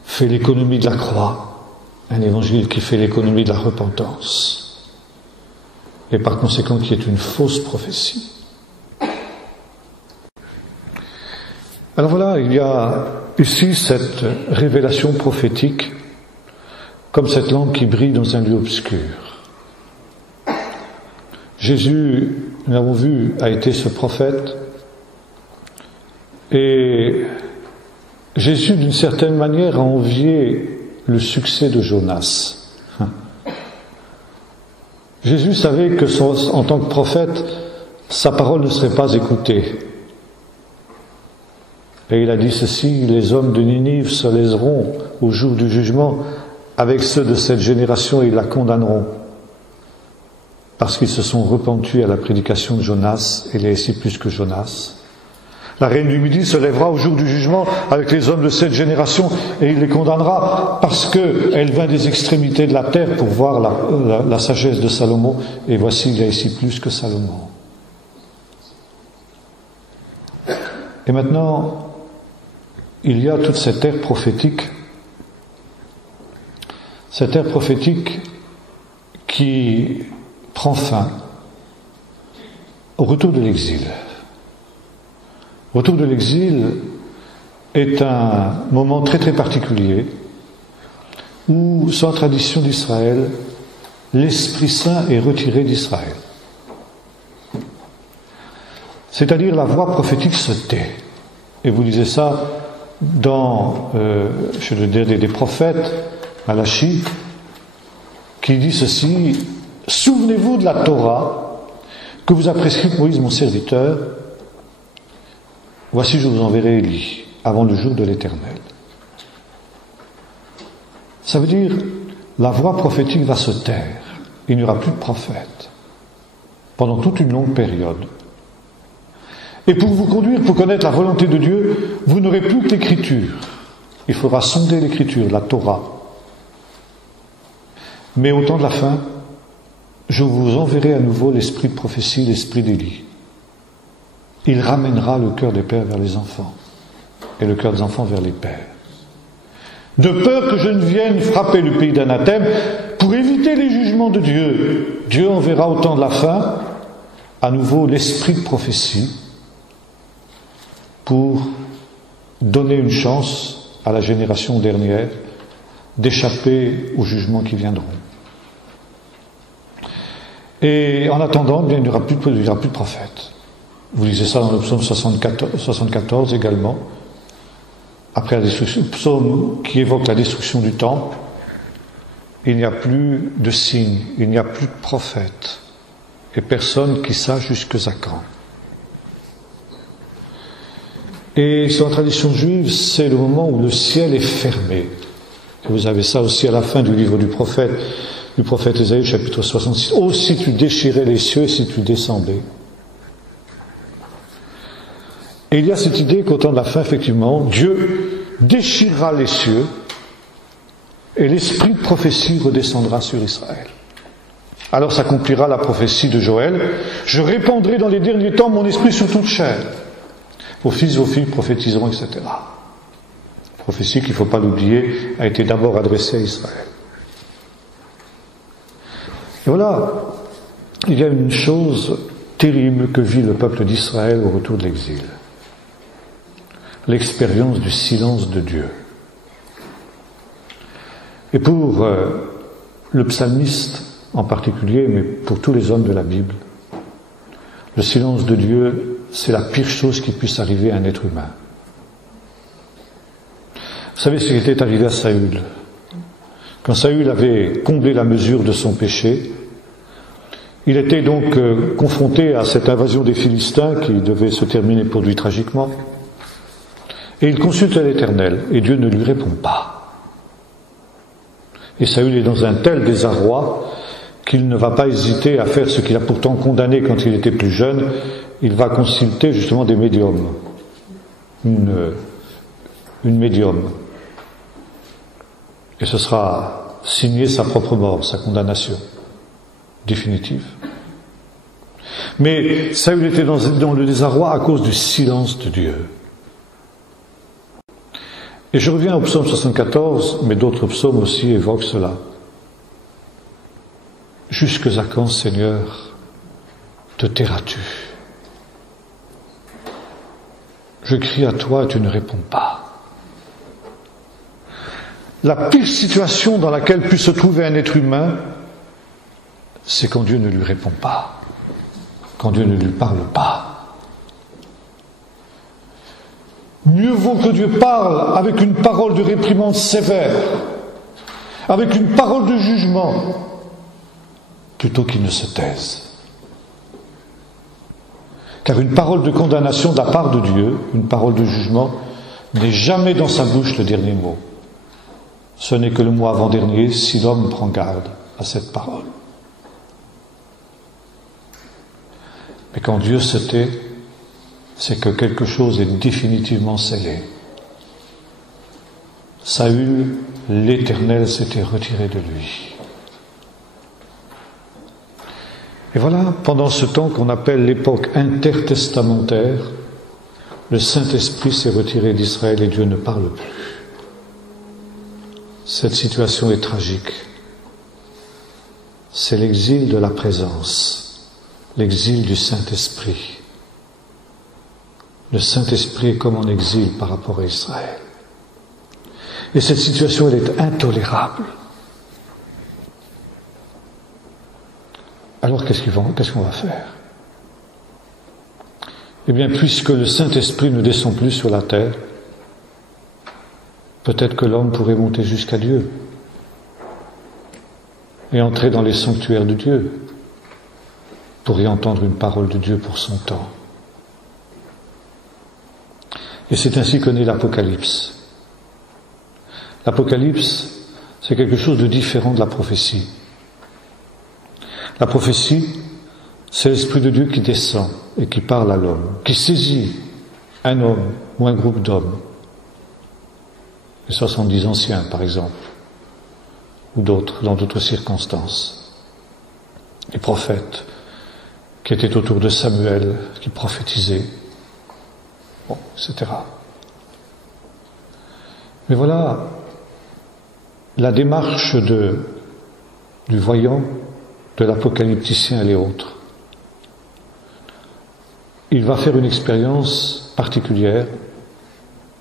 fait l'économie de la croix, un évangile qui fait l'économie de la repentance, et par conséquent qui est une fausse prophétie. Alors voilà, il y a ici cette révélation prophétique, comme cette lampe qui brille dans un lieu obscur. Jésus, nous l'avons vu, a été ce prophète, et Jésus, d'une certaine manière, a envié le succès de Jonas. Jésus savait que en tant que prophète, sa parole ne serait pas écoutée. Et il a dit ceci, les hommes de Ninive se lèseront au jour du jugement avec ceux de cette génération et ils la condamneront. Parce qu'ils se sont repentis à la prédication de Jonas, et il est ici plus que Jonas. La reine du Midi se lèvera au jour du jugement avec les hommes de cette génération, et il les condamnera parce qu'elle vint des extrémités de la terre pour voir la sagesse de Salomon, et voici, il y a ici plus que Salomon. Et maintenant, il y a toute cette ère prophétique qui prend fin au retour de l'exil. Le retour de l'exil est un moment très très particulier où, sans tradition d'Israël, l'Esprit Saint est retiré d'Israël. C'est-à-dire la voix prophétique se tait. Et vous lisez ça chez le dernier des prophètes, Malachi, qui dit ceci: souvenez-vous de la Torah que vous a prescrite Moïse mon serviteur. Voici, je vous enverrai Élie avant le jour de l'Éternel. Ça veut dire, la voix prophétique va se taire. Il n'y aura plus de prophètes pendant toute une longue période. Et pour vous conduire, pour connaître la volonté de Dieu, vous n'aurez plus que l'Écriture. Il faudra sonder l'Écriture, la Torah. Mais au temps de la fin, je vous enverrai à nouveau l'esprit de prophétie, l'esprit d'Élie. Il ramènera le cœur des pères vers les enfants et le cœur des enfants vers les pères. De peur que je ne vienne frapper le pays d'anathème, pour éviter les jugements de Dieu, Dieu enverra au temps de la fin à nouveau l'esprit de prophétie pour donner une chance à la génération dernière d'échapper aux jugements qui viendront. Et en attendant, bien, il n'y aura plus de prophètes. Vous lisez ça dans le psaume 74 également. Après la destruction, le psaume qui évoque la destruction du temple, il n'y a plus de signes, il n'y a plus de prophètes. et personne qui sache jusque à quand. Et dans la tradition juive, c'est le moment où le ciel est fermé. Et vous avez ça aussi à la fin du livre du prophète Ésaïe, chapitre 66. « Oh, si tu déchirais les cieux et si tu descendais !» Et il y a cette idée qu'au temps de la fin, effectivement, Dieu déchirera les cieux et l'esprit de prophétie redescendra sur Israël. Alors s'accomplira la prophétie de Joël. « Je répandrai dans les derniers temps mon esprit sur toute chair. Vos fils, vos filles prophétiseront, etc. » Prophétie qui, il ne faut pas l'oublier, a été d'abord adressée à Israël. Et voilà, il y a une chose terrible que vit le peuple d'Israël au retour de l'exil. L'expérience du silence de Dieu. Et pour le psalmiste en particulier, mais pour tous les hommes de la Bible, le silence de Dieu, c'est la pire chose qui puisse arriver à un être humain. Vous savez ce qui était arrivé à Saül? Quand Saül avait comblé la mesure de son péché, il était donc confronté à cette invasion des Philistins qui devait se terminer pour lui tragiquement. Et il consulte l'Éternel, et Dieu ne lui répond pas. Et Saül est dans un tel désarroi qu'il ne va pas hésiter à faire ce qu'il a pourtant condamné quand il était plus jeune. Il va consulter justement des médiums. Une médium. Et ce sera signer sa propre mort, sa condamnation définitive. Mais Saül était dans le désarroi à cause du silence de Dieu. Et je reviens au psaume 74, mais d'autres psaumes aussi évoquent cela. Jusque à quand, Seigneur, te tairas-tu? Je crie à toi et tu ne réponds pas. La pire situation dans laquelle puisse se trouver un être humain, c'est quand Dieu ne lui répond pas, quand Dieu ne lui parle pas. Mieux vaut que Dieu parle avec une parole de réprimande sévère, avec une parole de jugement, plutôt qu'il ne se taise. Car une parole de condamnation de la part de Dieu, une parole de jugement, n'est jamais dans sa bouche le dernier mot. Ce n'est que le mot avant-dernier si l'homme prend garde à cette parole. Mais quand Dieu se tait, c'est que quelque chose est définitivement scellé. Saül, l'Éternel s'était retiré de lui. Et voilà, pendant ce temps qu'on appelle l'époque intertestamentaire, le Saint-Esprit s'est retiré d'Israël et Dieu ne parle plus. Cette situation est tragique. C'est l'exil de la présence, l'exil du Saint-Esprit. Le Saint-Esprit est comme en exil par rapport à Israël. Et cette situation, elle est intolérable. Alors qu'est-ce qu'on va faire? Eh bien, puisque le Saint-Esprit ne descend plus sur la terre, peut-être que l'homme pourrait monter jusqu'à Dieu et entrer dans les sanctuaires de Dieu pour y entendre une parole de Dieu pour son temps. Et c'est ainsi que naît l'Apocalypse. L'Apocalypse, c'est quelque chose de différent de la prophétie. La prophétie, c'est l'Esprit de Dieu qui descend et qui parle à l'homme, qui saisit un homme ou un groupe d'hommes. Les 70 anciens, par exemple, ou d'autres, dans d'autres circonstances. Les prophètes qui étaient autour de Samuel, qui prophétisaient, bon, etc. Mais voilà, la démarche du voyant, de l'apocalypticien, elle est autre. Il va faire une expérience particulière,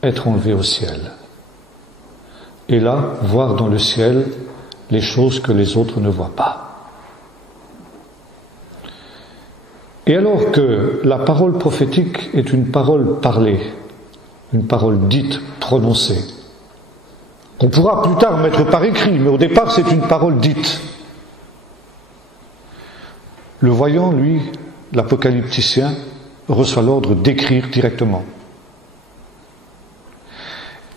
être enlevé au ciel. Et là, voir dans le ciel les choses que les autres ne voient pas. Et alors que la parole prophétique est une parole parlée, une parole dite, prononcée, qu'on pourra plus tard mettre par écrit, mais au départ c'est une parole dite. Le voyant, lui, l'apocalypticien, reçoit l'ordre d'écrire directement.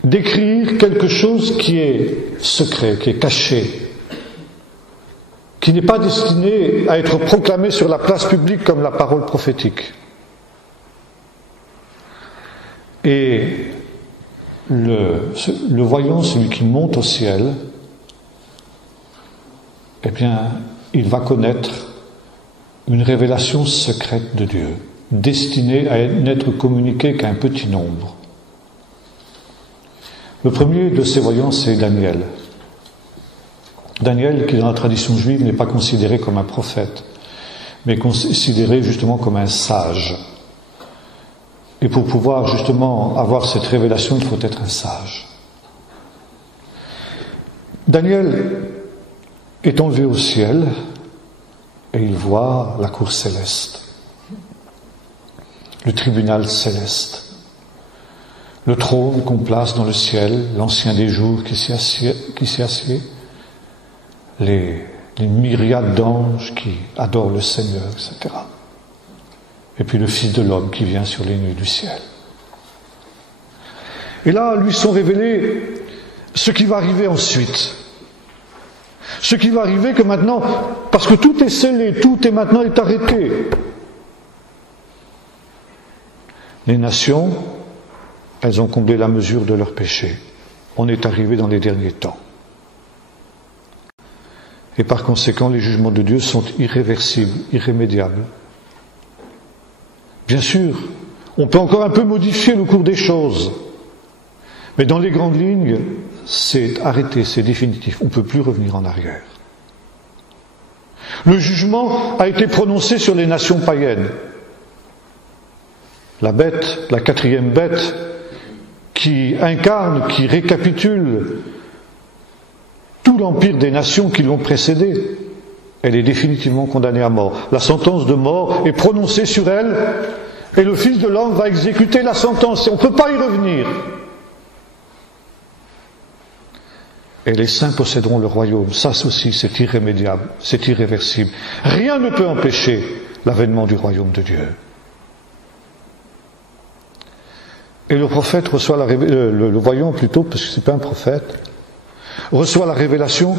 D'écrire quelque chose qui est secret, qui est caché, qui n'est pas destiné à être proclamé sur la place publique comme la parole prophétique. Et le voyant, celui qui monte au ciel, eh bien, il va connaître une révélation secrète de Dieu, destinée à n'être communiquée qu'à un petit nombre. Le premier de ces voyants, c'est Daniel. Daniel, qui dans la tradition juive n'est pas considéré comme un prophète, mais considéré justement comme un sage. Et pour pouvoir justement avoir cette révélation, il faut être un sage. Daniel est enlevé au ciel et il voit la cour céleste, le tribunal céleste, le trône qu'on place dans le ciel, l'ancien des jours qui s'y assied, les myriades d'anges qui adorent le Seigneur, etc. Et puis le Fils de l'homme qui vient sur les nuées du ciel. Et là, lui sont révélés ce qui va arriver ensuite. Ce qui va arriver que maintenant, parce que tout est scellé, tout est maintenant est arrêté. Les nations, elles ont comblé la mesure de leurs péchés. On est arrivé dans les derniers temps. Et par conséquent, les jugements de Dieu sont irréversibles, irrémédiables. Bien sûr, on peut encore un peu modifier le cours des choses, mais dans les grandes lignes, c'est arrêté, c'est définitif. On ne peut plus revenir en arrière. Le jugement a été prononcé sur les nations païennes. La bête, la quatrième bête, qui incarne, qui récapitule tout l'empire des nations qui l'ont précédée, elle est définitivement condamnée à mort. La sentence de mort est prononcée sur elle, et le Fils de l'homme va exécuter la sentence. On ne peut pas y revenir. Et les saints posséderont le royaume. Ça aussi, c'est irrémédiable, c'est irréversible. Rien ne peut empêcher l'avènement du royaume de Dieu. Et le prophète reçoit le voyant plutôt, parce que c'est pas un prophète, reçoit la révélation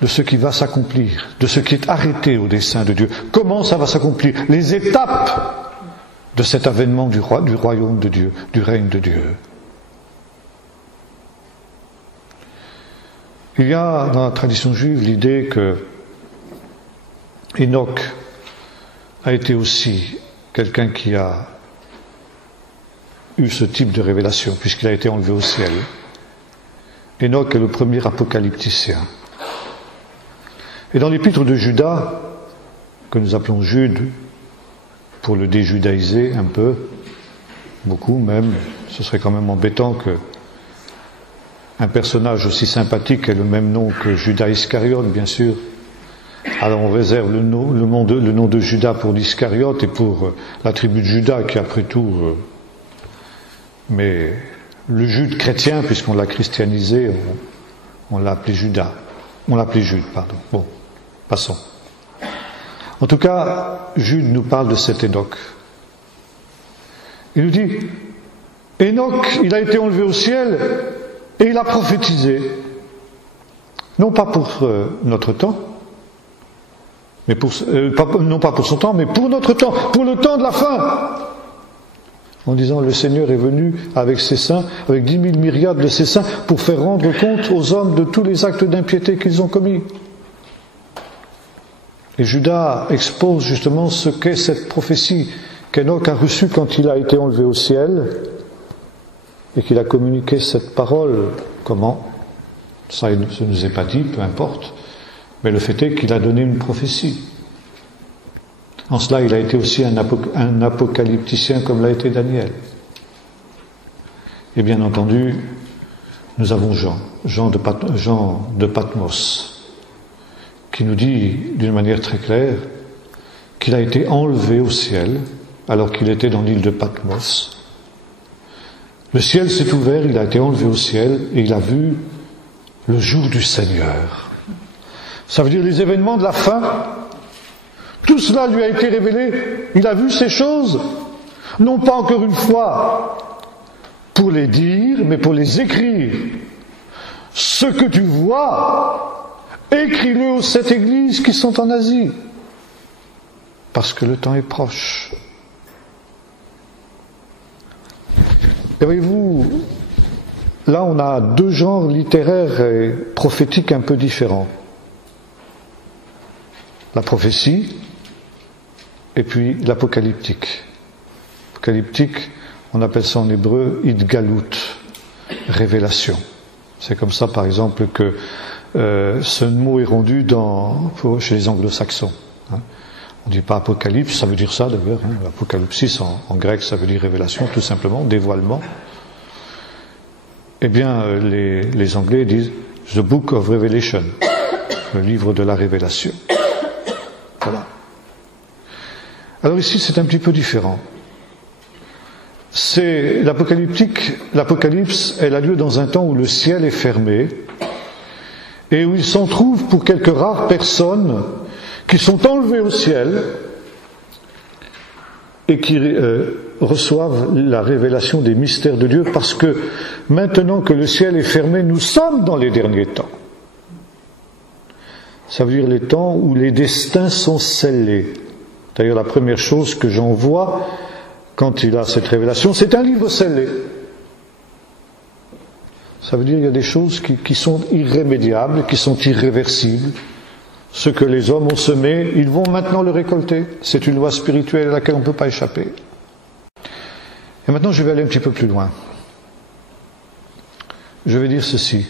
de ce qui va s'accomplir, de ce qui est arrêté au dessein de Dieu. Comment ça va s'accomplir? Les étapes de cet avènement du royaume de Dieu, du règne de Dieu. Il y a dans la tradition juive l'idée que Enoch a été aussi quelqu'un qui a eu ce type de révélation, puisqu'il a été enlevé au ciel. Enoch est le premier apocalypticien. Et dans l'épître de Judas, que nous appelons Jude, pour le déjudaïser un peu, beaucoup même, ce serait quand même embêtant que un personnage aussi sympathique ait le même nom que Judas Iscariote, bien sûr. Alors on réserve le nom de Judas pour l'Iscariote et pour la tribu de Judas, qui après tout... mais le Jude chrétien, puisqu'on l'a christianisé, on l'a appelé Judas. On l'appelait Jude, pardon. Bon, passons. En tout cas, Jude nous parle de cet Enoch. Il nous dit, Enoch, il a été enlevé au ciel et il a prophétisé. Non pas pour notre temps, mais non pas pour son temps, mais pour notre temps, pour le temps de la fin. En disant, le Seigneur est venu avec ses saints, avec 10 000 myriades de ses saints, pour faire rendre compte aux hommes de tous les actes d'impiété qu'ils ont commis. Et Judas expose justement ce qu'est cette prophétie qu'Enoch a reçue quand il a été enlevé au ciel, et qu'il a communiqué cette parole. Comment? Ça ne nous est pas dit, peu importe, mais le fait est qu'il a donné une prophétie. En cela, il a été aussi un apocalypticien comme l'a été Daniel. Et bien entendu, nous avons Jean de Patmos, qui nous dit d'une manière très claire qu'il a été enlevé au ciel alors qu'il était dans l'île de Patmos. Le ciel s'est ouvert, il a été enlevé au ciel et il a vu le jour du Seigneur. Ça veut dire les événements de la fin. Tout cela lui a été révélé. Il a vu ces choses, non pas encore une fois pour les dire, mais pour les écrire. Ce que tu vois, écris-le aux 7 églises qui sont en Asie, parce que le temps est proche. Et voyez-vous, là on a 2 genres littéraires et prophétiques un peu différents. La prophétie et puis l'apocalyptique. Apocalyptique, on appelle ça en hébreu Idgalut, révélation. C'est comme ça par exemple que ce mot est rendu chez les anglo-saxons. Hein. On ne dit pas apocalypse, ça veut dire ça d'ailleurs. Hein. Apocalypsis en grec, ça veut dire révélation, tout simplement, dévoilement. Eh bien, les Anglais disent The Book of Revelation, le livre de la révélation. Voilà. Alors ici, c'est un petit peu différent. C'est l'Apocalypse, elle a lieu dans un temps où le ciel est fermé et où il s'en trouve pour quelques rares personnes qui sont enlevées au ciel et qui reçoivent la révélation des mystères de Dieu, parce que maintenant que le ciel est fermé, nous sommes dans les derniers temps. Ça veut dire les temps où les destins sont scellés. D'ailleurs, la première chose que Jean voit quand il a cette révélation, c'est un livre scellé. Ça veut dire qu'il y a des choses qui sont irrémédiables, qui sont irréversibles. Ce que les hommes ont semé, ils vont maintenant le récolter. C'est une loi spirituelle à laquelle on ne peut pas échapper. Et maintenant, je vais aller un petit peu plus loin. Je vais dire ceci.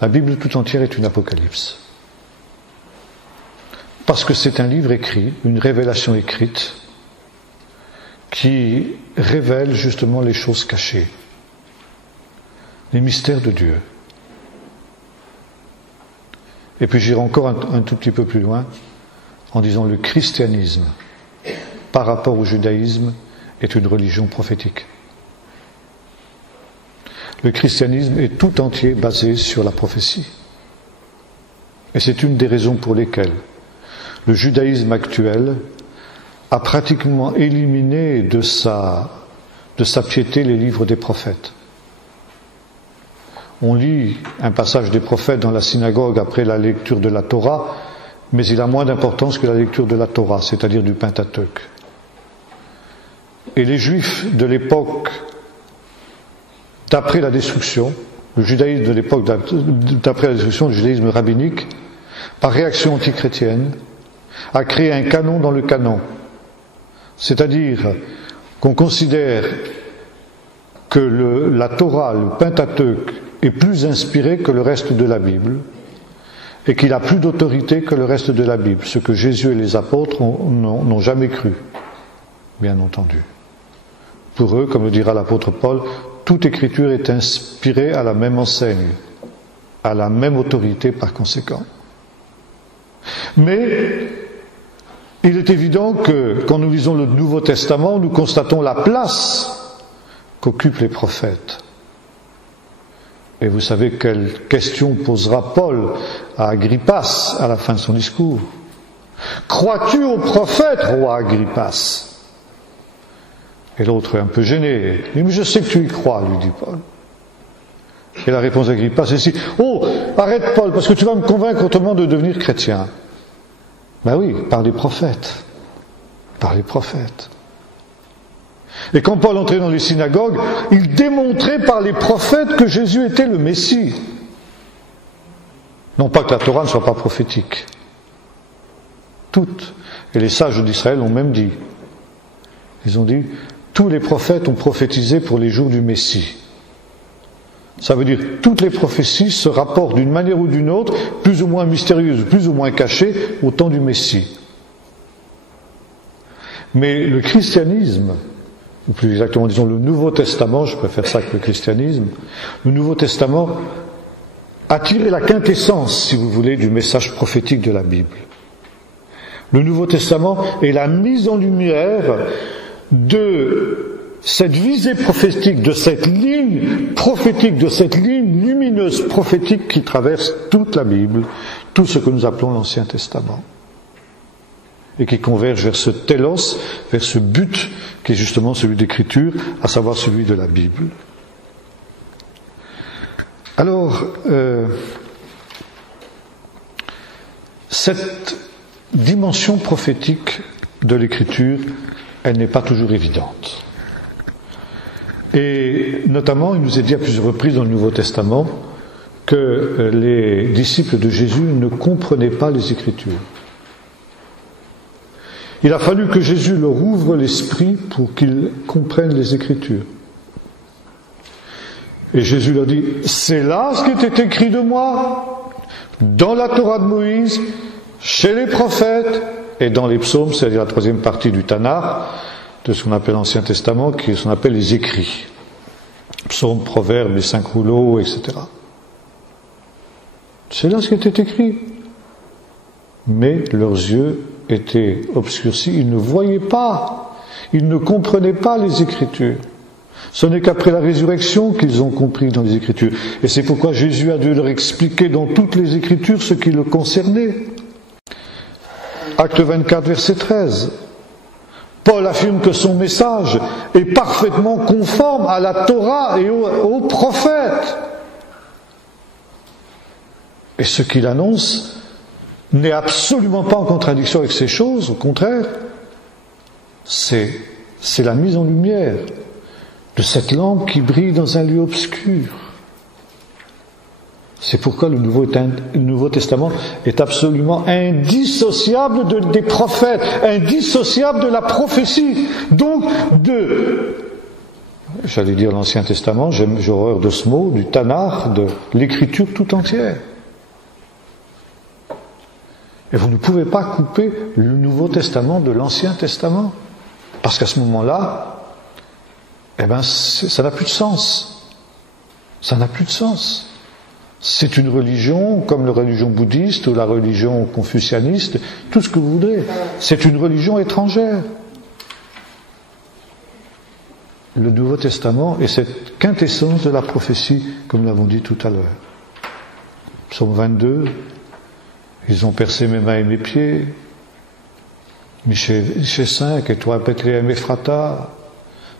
La Bible tout entière est une apocalypse. Parce que c'est un livre écrit, une révélation écrite, qui révèle justement les choses cachées, les mystères de Dieu. Et puis j'irai encore un tout petit peu plus loin en disant le christianisme, par rapport au judaïsme, est une religion prophétique. Le christianisme est tout entier basé sur la prophétie. Et c'est une des raisons pour lesquelles le judaïsme actuel a pratiquement éliminé de sa piété les livres des prophètes. On lit un passage des prophètes dans la synagogue après la lecture de la Torah, mais il a moins d'importance que la lecture de la Torah, c'est-à-dire du Pentateuque. Et les Juifs de l'époque d'après la destruction, le judaïsme de l'époque d'après la destruction, le judaïsme rabbinique, par réaction antichrétienne, a créé un canon dans le canon. C'est-à-dire qu'on considère que la Torah, le Pentateuque, est plus inspiré que le reste de la Bible et qu'il a plus d'autorité que le reste de la Bible, ce que Jésus et les apôtres n'ont jamais cru, bien entendu. Pour eux, comme le dira l'apôtre Paul, toute écriture est inspirée à la même enseigne, à la même autorité par conséquent. Mais il est évident que quand nous lisons le Nouveau Testament, nous constatons la place qu'occupent les prophètes. Et vous savez quelle question posera Paul à Agrippas à la fin de son discours. Crois-tu aux prophètes, roi Agrippas? Et l'autre est un peu gêné. Il dit, mais je sais que tu y crois, lui dit Paul. Et la réponse d'Agrippas, c'est si, oh, arrête Paul, parce que tu vas me convaincre autrement de devenir chrétien. Ben oui, par les prophètes. Par les prophètes. Et quand Paul entrait dans les synagogues, il démontrait par les prophètes que Jésus était le Messie. Non pas que la Torah ne soit pas prophétique. Toutes. Et les sages d'Israël ont même dit, ils ont dit, tous les prophètes ont prophétisé pour les jours du Messie. Ça veut dire que toutes les prophéties se rapportent d'une manière ou d'une autre, plus ou moins mystérieuse, plus ou moins cachée, au temps du Messie. Mais le christianisme, ou plus exactement disons le Nouveau Testament, je préfère ça que le christianisme, le Nouveau Testament a tiré la quintessence, si vous voulez, du message prophétique de la Bible. Le Nouveau Testament est la mise en lumière de cette visée prophétique, de cette ligne prophétique, de cette ligne lumineuse prophétique qui traverse toute la Bible, tout ce que nous appelons l'Ancien Testament. et qui converge vers ce télos, vers ce but qui est justement celui d'écriture, à savoir celui de la Bible. Alors, cette dimension prophétique de l'écriture, elle n'est pas toujours évidente. Et notamment, il nous est dit à plusieurs reprises dans le Nouveau Testament que les disciples de Jésus ne comprenaient pas les Écritures. Il a fallu que Jésus leur ouvre l'esprit pour qu'ils comprennent les Écritures. Et Jésus leur dit, c'est là ce qui était écrit de moi, dans la Torah de Moïse, chez les prophètes et dans les psaumes, c'est-à-dire la troisième partie du Tanakh, de ce qu'on appelle l'Ancien Testament, qui est ce qu'on appelle les écrits. Psaumes, proverbes, les 5 rouleaux, etc. C'est là ce qui était écrit. Mais leurs yeux étaient obscurcis, ils ne voyaient pas, ils ne comprenaient pas les Écritures. Ce n'est qu'après la résurrection qu'ils ont compris dans les Écritures. Et c'est pourquoi Jésus a dû leur expliquer dans toutes les Écritures ce qui le concernait. Acte 24, verset 13. Paul affirme que son message est parfaitement conforme à la Torah et aux prophètes. Et ce qu'il annonce n'est absolument pas en contradiction avec ces choses, au contraire, c'est la mise en lumière de cette lampe qui brille dans un lieu obscur. C'est pourquoi le Nouveau Testament est absolument indissociable des prophètes, indissociable de la prophétie, donc j'allais dire l'Ancien Testament, j'ai horreur de ce mot, du Tanakh, de l'écriture tout entière. Et vous ne pouvez pas couper le Nouveau Testament de l'Ancien Testament, parce qu'à ce moment-là, ça n'a plus de sens. Ça n'a plus de sens. C'est une religion comme la religion bouddhiste ou la religion confucianiste, tout ce que vous voudrez. C'est une religion étrangère. Le Nouveau Testament est cette quintessence de la prophétie, comme nous l'avons dit tout à l'heure. Psaume 22, ils ont percé mes mains et mes pieds. Michée 5, et toi, Bethléem Ephrata,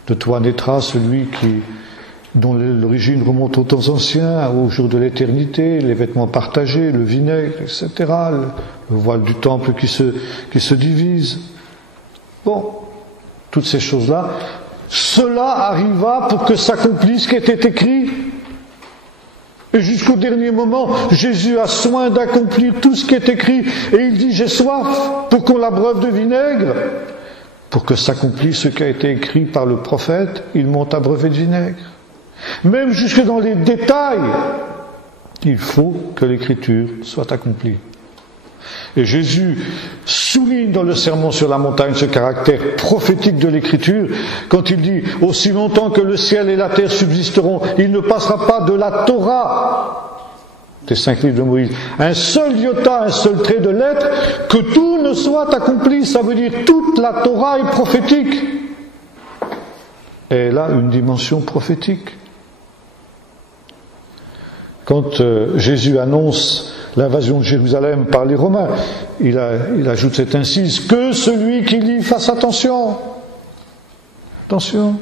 de toi naîtra celui dont l'origine remonte aux temps anciens, au jour de l'éternité, les vêtements partagés, le vinaigre, etc., le voile du temple qui se divise. Bon, toutes ces choses-là, cela arriva pour que s'accomplisse ce qui était écrit. Et jusqu'au dernier moment, Jésus a soin d'accomplir tout ce qui est écrit. Et il dit, j'ai soif, pour qu'on l'abreuve de vinaigre. Pour que s'accomplisse ce qui a été écrit par le prophète, ils m'ont abreuvé de vinaigre. Même jusque dans les détails, il faut que l'écriture soit accomplie. Et Jésus souligne dans le sermon sur la montagne ce caractère prophétique de l'écriture quand il dit « Aussi longtemps que le ciel et la terre subsisteront, il ne passera pas de la Torah » des 5 livres de Moïse, un seul iota, un seul trait de lettre, que tout ne soit accompli. Ça veut dire toute la Torah est prophétique. Et elle a une dimension prophétique. Quand Jésus annonce l'invasion de Jérusalem par les Romains, il ajoute cette incise, que celui qui lit fasse attention. Attention.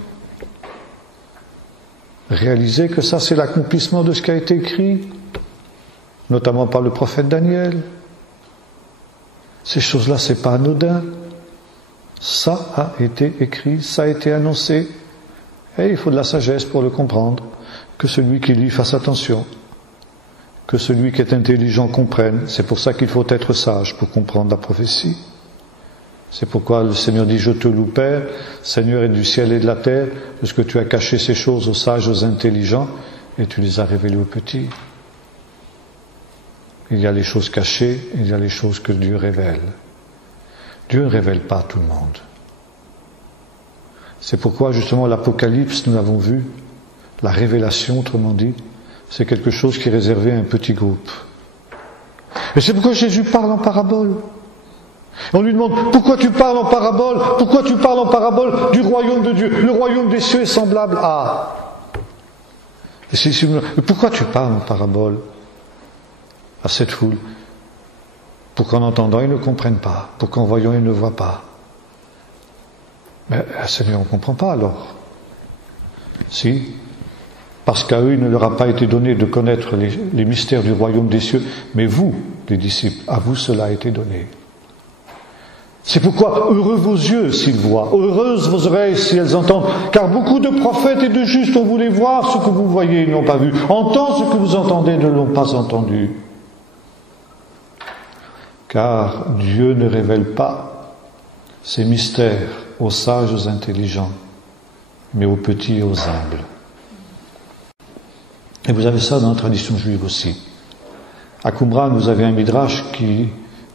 Réalisez que ça c'est l'accomplissement de ce qui a été écrit, notamment par le prophète Daniel. Ces choses-là, c'est pas anodin. Ça a été écrit, ça a été annoncé. Et il faut de la sagesse pour le comprendre. Que celui qui lit fasse attention. Que celui qui est intelligent comprenne. C'est pour ça qu'il faut être sage pour comprendre la prophétie. C'est pourquoi le Seigneur dit, je te loue Père, Seigneur est du ciel et de la terre, parce que tu as caché ces choses aux sages, aux intelligents, et tu les as révélées aux petits. Il y a les choses cachées, il y a les choses que Dieu révèle. Dieu ne révèle pas à tout le monde. C'est pourquoi justement l'Apocalypse, nous l'avons vu, la révélation, autrement dit, c'est quelque chose qui est réservé à un petit groupe. Et c'est pourquoi Jésus parle en parabole. On lui demande, pourquoi tu parles en parabole? Pourquoi tu parles en parabole du royaume de Dieu? Le royaume des cieux est semblable à... Et pourquoi tu parles en parabole à cette foule? pour qu'en entendant, ils ne comprennent pas, pour qu'en voyant, ils ne voient pas. Mais Seigneur, on ne comprend pas alors. Si, parce qu'à eux, il ne leur a pas été donné de connaître les mystères du royaume des cieux, mais vous, les disciples, à vous cela a été donné. C'est pourquoi heureux vos yeux s'ils voient, heureuses vos oreilles si elles entendent, car beaucoup de prophètes et de justes ont voulu voir ce que vous voyez, ils n'ont pas vu, entendre ce que vous entendez, ne l'ont pas entendu. Car Dieu ne révèle pas ses mystères aux sages, aux intelligents, mais aux petits et aux humbles. Et vous avez ça dans la tradition juive aussi. À Qumran, vous avez un midrash qui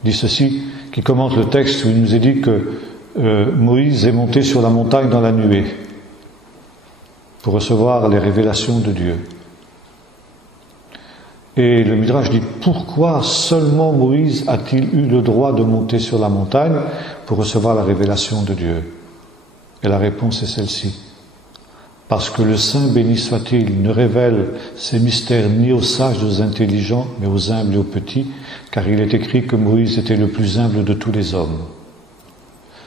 dit ceci, qui commente le texte où il nous est dit que Moïse est monté sur la montagne dans la nuée pour recevoir les révélations de Dieu. Et le midrash dit, pourquoi seulement Moïse a-t-il eu le droit de monter sur la montagne pour recevoir la révélation de Dieu? Et la réponse est celle-ci. Parce que le Saint, béni soit-il, ne révèle ses mystères ni aux sages, aux intelligents, mais aux humbles et aux petits, car il est écrit que Moïse était le plus humble de tous les hommes.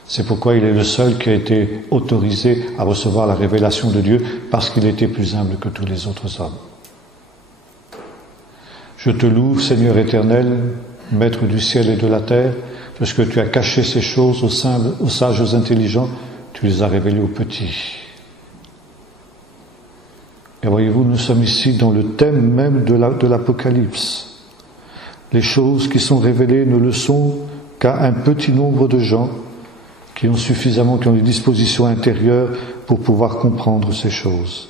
C'est pourquoi il est le seul qui a été autorisé à recevoir la révélation de Dieu, parce qu'il était plus humble que tous les autres hommes. Je te loue, Seigneur éternel, Maître du ciel et de la terre, parce que tu as caché ces choses aux sages, aux intelligents, tu les as révélées aux petits. Et voyez-vous, nous sommes ici dans le thème même de l'Apocalypse. Les choses qui sont révélées ne le sont qu'à un petit nombre de gens qui ont des dispositions intérieures pour pouvoir comprendre ces choses.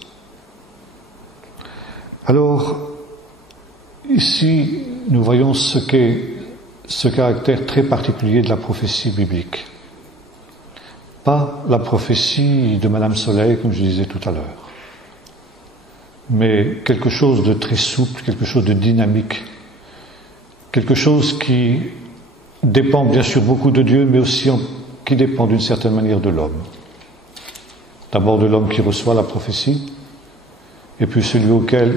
Alors, ici, nous voyons ce qu'est ce caractère très particulier de la prophétie biblique. Pas la prophétie de Madame Soleil, comme je disais tout à l'heure, mais quelque chose de très souple, quelque chose de dynamique, quelque chose qui dépend bien sûr beaucoup de Dieu, mais aussi qui dépend d'une certaine manière de l'homme. D'abord de l'homme qui reçoit la prophétie, et puis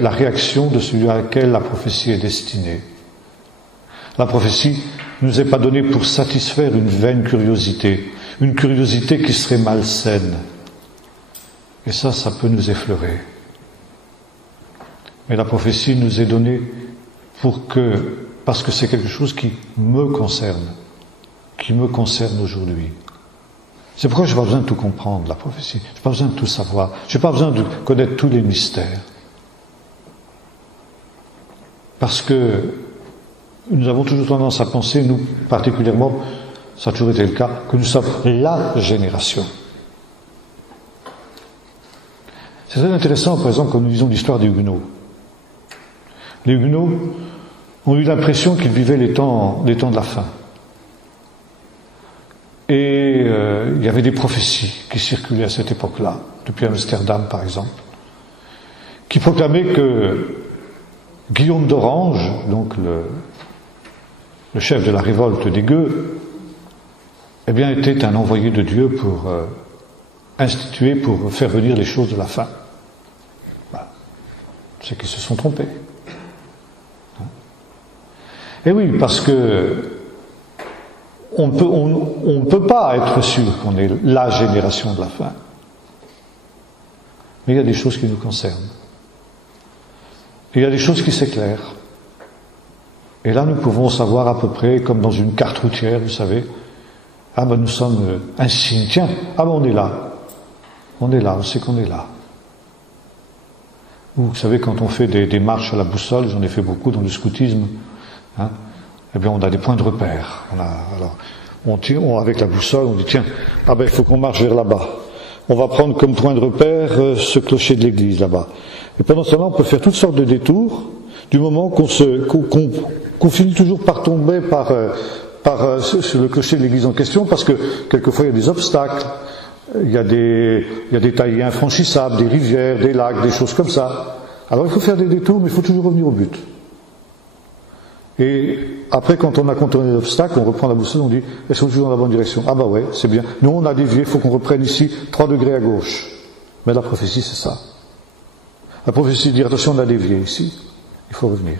la réaction de celui à laquelle la prophétie est destinée. La prophétie ne nous est pas donnée pour satisfaire une vaine curiosité, une curiosité qui serait malsaine. Et ça peut nous effleurer. Mais la prophétie nous est donnée parce que c'est quelque chose qui me concerne aujourd'hui. C'est pourquoi je n'ai pas besoin de tout comprendre, la prophétie. Je n'ai pas besoin de tout savoir. Je n'ai pas besoin de connaître tous les mystères. Parce que nous avons toujours tendance à penser, nous particulièrement, ça a toujours été le cas, que nous sommes la génération. C'est très intéressant, par exemple, quand nous lisons l'histoire des Huguenots. Les Huguenots ont eu l'impression qu'ils vivaient les temps de la fin. Et il y avait des prophéties qui circulaient à cette époque-là, depuis Amsterdam par exemple, qui proclamaient que Guillaume d'Orange, donc le chef de la révolte des Gueux, eh bien était un envoyé de Dieu pour faire venir les choses de la fin. Voilà. C'est qu'ils se sont trompés. Et oui, parce que on ne peut pas être sûr qu'on est la génération de la fin. Mais il y a des choses qui nous concernent. Et il y a des choses qui s'éclairent. Et là, nous pouvons savoir à peu près, comme dans une carte routière, vous savez, nous sommes un signe, tiens, on est là. On est là, on sait qu'on est là. Vous savez, quand on fait des marches à la boussole, j'en ai fait beaucoup dans le scoutisme, eh bien, on a des points de repère. Avec la boussole, on dit, tiens, il faut qu'on marche vers là-bas. On va prendre comme point de repère ce clocher de l'église là-bas. Et pendant ce temps-là, on peut faire toutes sortes de détours, du moment qu'on finit toujours par tomber sur le clocher de l'église en question, parce que quelquefois il y a des obstacles, il y a des taillis infranchissables, des rivières, des lacs, des choses comme ça. Alors il faut faire des détours, mais il faut toujours revenir au but. Et après, quand on a contourné l'obstacle, on reprend la boussole, on dit, est-ce qu'on est toujours dans la bonne direction? Ouais, c'est bien. Nous, on a dévié, il faut qu'on reprenne ici 3 degrés à gauche. Mais la prophétie, c'est ça. La prophétie dit, attention, on a dévié ici. Il faut revenir.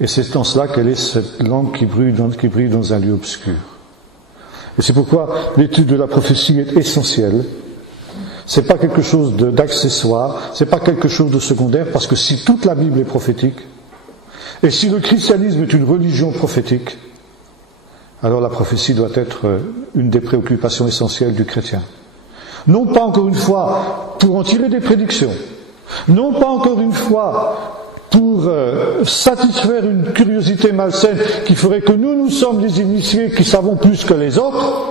Et c'est dans cela qu'elle est cette langue qui brille dans un lieu obscur. Et c'est pourquoi l'étude de la prophétie est essentielle. C'est pas quelque chose d'accessoire, c'est pas quelque chose de secondaire, parce que si toute la Bible est prophétique, et si le christianisme est une religion prophétique, alors la prophétie doit être une des préoccupations essentielles du chrétien. Non pas encore une fois pour en tirer des prédictions, non pas encore une fois pour satisfaire une curiosité malsaine qui ferait que nous sommes des initiés qui savons plus que les autres.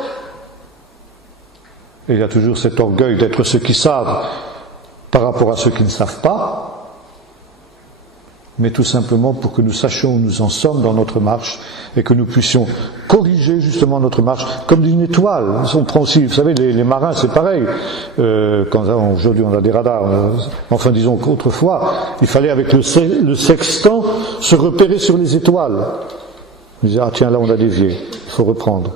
Et il y a toujours cet orgueil d'être ceux qui savent par rapport à ceux qui ne savent pas, mais tout simplement pour que nous sachions où nous en sommes dans notre marche et que nous puissions corriger justement notre marche comme d'une étoile. On prend aussi, vous savez, les marins, c'est pareil. Aujourd'hui on a des radars, enfin disons qu'autrefois, il fallait avec le sextant se repérer sur les étoiles. On disait, ah tiens, là on a dévié, il faut reprendre.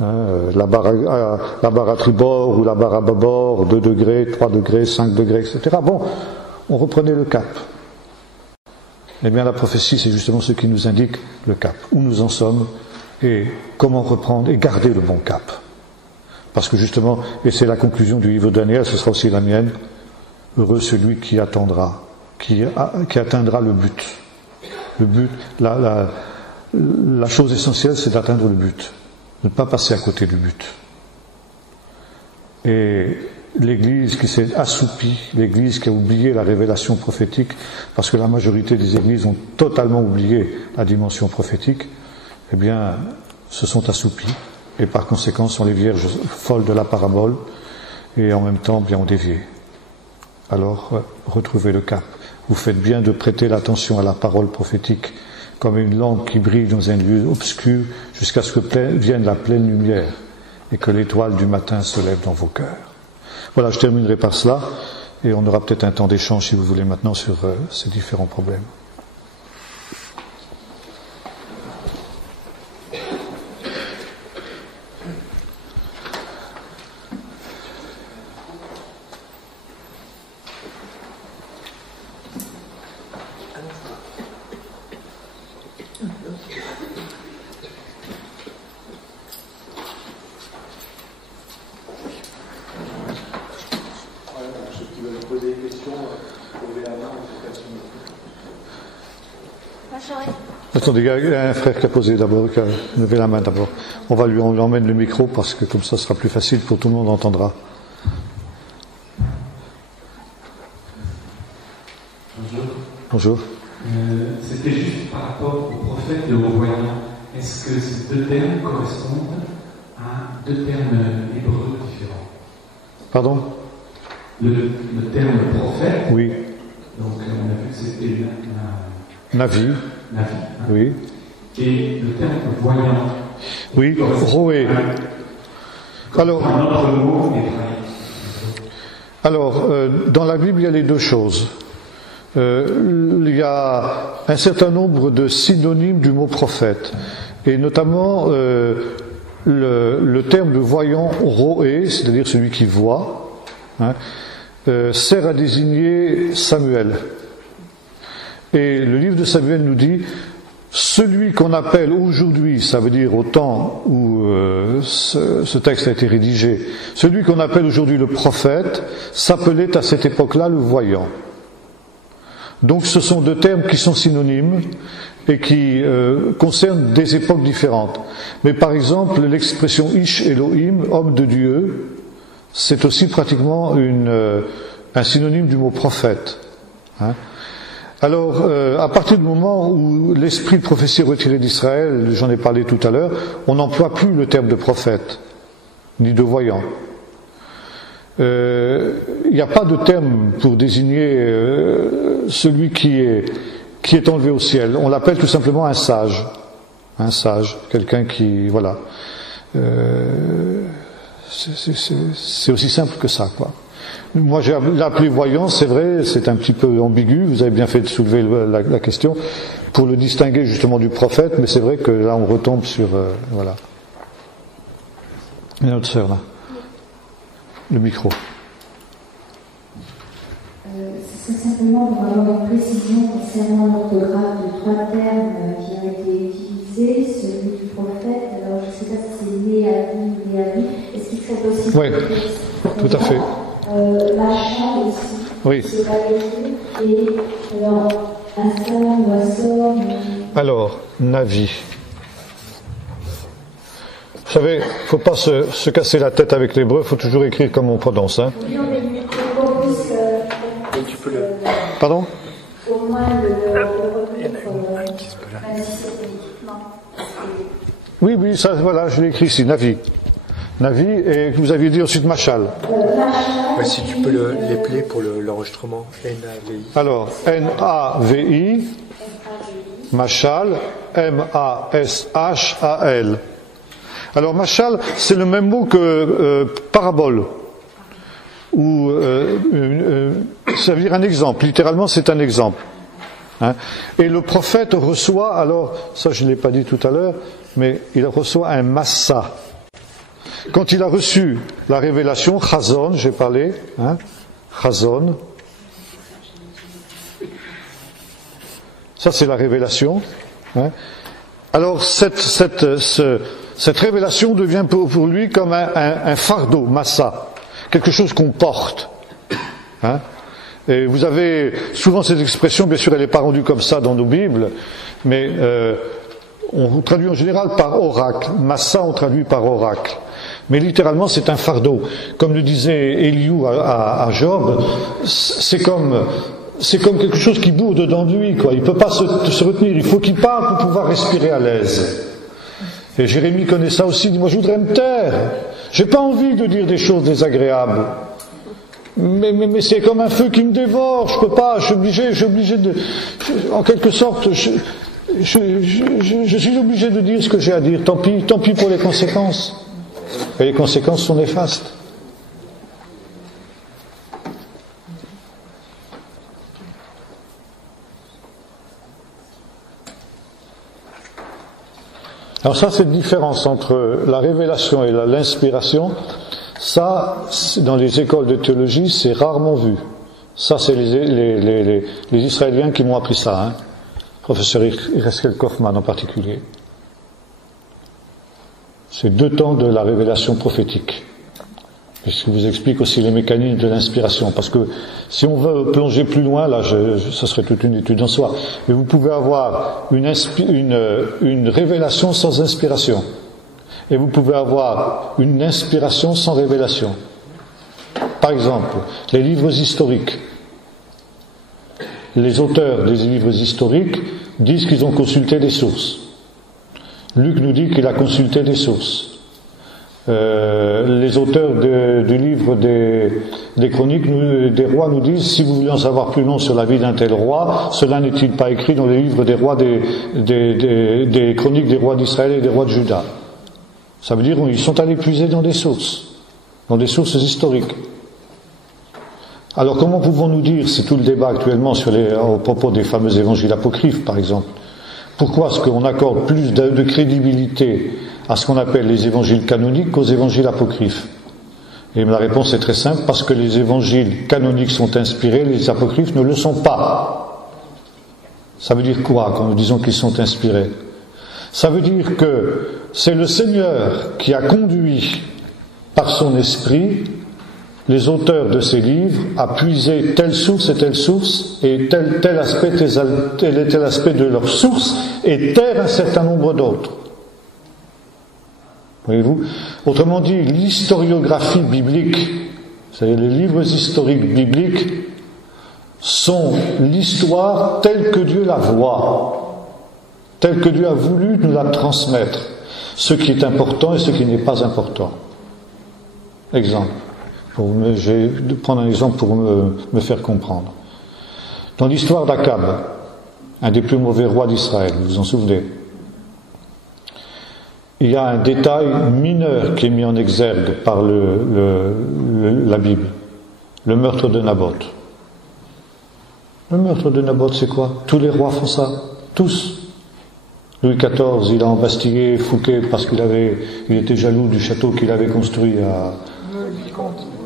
La barre à tribord ou la barre à bâbord, 2 degrés, 3 degrés, 5 degrés, etc. Bon, on reprenait le cap. Eh bien, la prophétie, c'est justement ce qui nous indique le cap, où nous en sommes et comment reprendre et garder le bon cap. Parce que justement, et c'est la conclusion du livre de Daniel, ce sera aussi la mienne, heureux celui qui attendra, qui atteindra le but. Le but, la chose essentielle, c'est d'atteindre le but, ne pas passer à côté du but. Et l'Église qui s'est assoupie, l'Église qui a oublié la révélation prophétique, parce que la majorité des Églises ont totalement oublié la dimension prophétique, eh bien, se sont assoupies, et par conséquent sont les vierges folles de la parabole, et en même temps bien ont dévié. Alors, retrouvez le cap. Vous faites bien de prêter l'attention à la parole prophétique, comme une lampe qui brille dans un lieu obscur, jusqu'à ce que vienne la pleine lumière, et que l'étoile du matin se lève dans vos cœurs. Voilà, je terminerai par cela, et on aura peut-être un temps d'échange, si vous voulez, maintenant sur ces différents problèmes. Attendez, il y a un frère qui a posé d'abord, qui a levé la main d'abord. On lui emmène le micro parce que comme ça sera plus facile pour tout le monde entendra. Bonjour. Bonjour. C'était juste par rapport au prophète et au voyant. Est-ce que ces deux termes correspondent à deux termes hébreux différents? Pardon? Le terme prophète. Oui. Donc on a vu que c'était Navi. Navi. Oui. Et le terme voyant. Oui, Roé. Alors, un autre mot hébraïque. Alors, dans la Bible, il y a les deux choses. Il y a un certain nombre de synonymes du mot prophète, et notamment le terme de voyant, roé, c'est-à-dire celui qui voit, sert à désigner Samuel. Et le livre de Samuel nous dit, celui qu'on appelle aujourd'hui, ça veut dire au temps où ce texte a été rédigé, celui qu'on appelle aujourd'hui le prophète, s'appelait à cette époque-là le voyant. Donc ce sont deux termes qui sont synonymes et qui concernent des époques différentes. Mais par exemple, l'expression Ish Elohim, homme de Dieu, c'est aussi pratiquement un synonyme du mot prophète. Alors, à partir du moment où l'esprit de prophétie est retiré d'Israël, j'en ai parlé tout à l'heure, on n'emploie plus le terme de prophète, ni de voyant. Il n'y a pas de terme pour désigner celui qui est enlevé au ciel. On l'appelle tout simplement un sage. Un sage, quelqu'un qui, voilà. C'est aussi simple que ça, quoi. Moi, j'ai appelé voyant, c'est vrai, c'est un petit peu ambigu, vous avez bien fait de soulever la question, pour le distinguer justement du prophète, mais c'est vrai que là, on retombe sur... voilà. Une autre sœur, là. Le micro. ce serait simplement pour avoir une précision concernant l'orthographe de 3 termes qui ont été utilisés, celui du prophète. Alors, je ne sais pas si c'est né à vie ou né à vie. Est-ce qu'il serait possible? Oui, tout à fait. L'achat aussi. Oui. C'est pas et alors, alors, Navi. Vous savez, il ne faut pas se casser la tête avec l'hébreu, il faut toujours écrire comme on prononce. Hein. Pardon? Au moins Oui, ça, voilà, je l'ai écrit ici, Navi. Navi, et vous aviez dit ensuite Machal. Ouais, si tu peux l'épeler pour l'enregistrement, N-A-V-I. Alors, N-A-V-I, Machal, M-A-S-H-A-L. Alors, Machal, c'est le même mot que parabole. Ou, ça veut dire un exemple. Littéralement, c'est un exemple. Hein. Et le prophète reçoit, alors, ça je ne l'ai pas dit tout à l'heure, mais il reçoit un massa. Quand il a reçu la révélation, Chazon, j'ai parlé, hein, Chazon, ça c'est la révélation. Hein. Alors cette révélation devient pour lui comme un fardeau, massa, quelque chose qu'on porte. Hein. Et vous avez souvent cette expression, bien sûr elle n'est pas rendue comme ça dans nos Bibles, mais on traduit en général par oracle. Massa on traduit par oracle. Mais littéralement, c'est un fardeau. Comme le disait Eliou à Job, c'est comme quelque chose qui bourre dedans de lui, quoi. Il ne peut pas se retenir. Il faut qu'il parle pour pouvoir respirer à l'aise. Et Jérémie connaît ça aussi. Il dit, moi, je voudrais me taire. J'ai pas envie de dire des choses désagréables. Mais c'est comme un feu qui me dévore. Je peux pas. Je suis obligé de, en quelque sorte, je suis obligé de dire ce que j'ai à dire. Tant pis pour les conséquences. Et les conséquences sont néfastes. Alors ça, cette différence entre la révélation et l'inspiration, ça, dans les écoles de théologie, c'est rarement vu. Ça, c'est les Israéliens qui m'ont appris ça, hein. Professeur Ireskel Kaufmann en particulier. C'est 2 temps de la révélation prophétique. Et ce qui vous explique aussi les mécanismes de l'inspiration. Parce que si on veut plonger plus loin, là, ça serait toute une étude en soi. Mais vous pouvez avoir une révélation sans inspiration. Et vous pouvez avoir une inspiration sans révélation. Par exemple, les livres historiques. Les auteurs des livres historiques disent qu'ils ont consulté des sources. Luc nous dit qu'il a consulté des sources. Les auteurs du livre des chroniques des rois nous disent, si vous voulez en savoir plus long sur la vie d'un tel roi, cela n'est-il pas écrit dans les livres des rois des chroniques des rois d'Israël et des rois de Juda. Ça veut dire qu'ils sont allés puiser dans des sources historiques. Alors comment pouvons-nous dire, c'est tout le débat actuellement au propos des fameux évangiles apocryphes par exemple, pourquoi est-ce qu'on accorde plus de crédibilité à ce qu'on appelle les évangiles canoniques qu'aux évangiles apocryphes? Et la réponse est très simple, parce que les évangiles canoniques sont inspirés, les apocryphes ne le sont pas. Ça veut dire quoi quand nous disons qu'ils sont inspirés? Ça veut dire que c'est le Seigneur qui a conduit par son esprit les auteurs de ces livres à puiser telle source et tel aspect et tel aspect de leur source et taire un certain nombre d'autres. Voyez-vous? Autrement dit, l'historiographie biblique, c'est-à-dire les livres historiques bibliques, sont l'histoire telle que Dieu la voit, telle que Dieu a voulu nous la transmettre, ce qui est important et ce qui n'est pas important. Exemple. Je vais prendre un exemple pour me faire comprendre. Dans l'histoire d'Akab, un des plus mauvais rois d'Israël, vous vous en souvenez, il y a un détail mineur qui est mis en exergue par la Bible, le meurtre de Naboth. Le meurtre de Naboth, c'est quoi? Tous les rois font ça, tous. Louis XIV, il a embastillé Fouquet parce qu'il était jaloux du château qu'il avait construit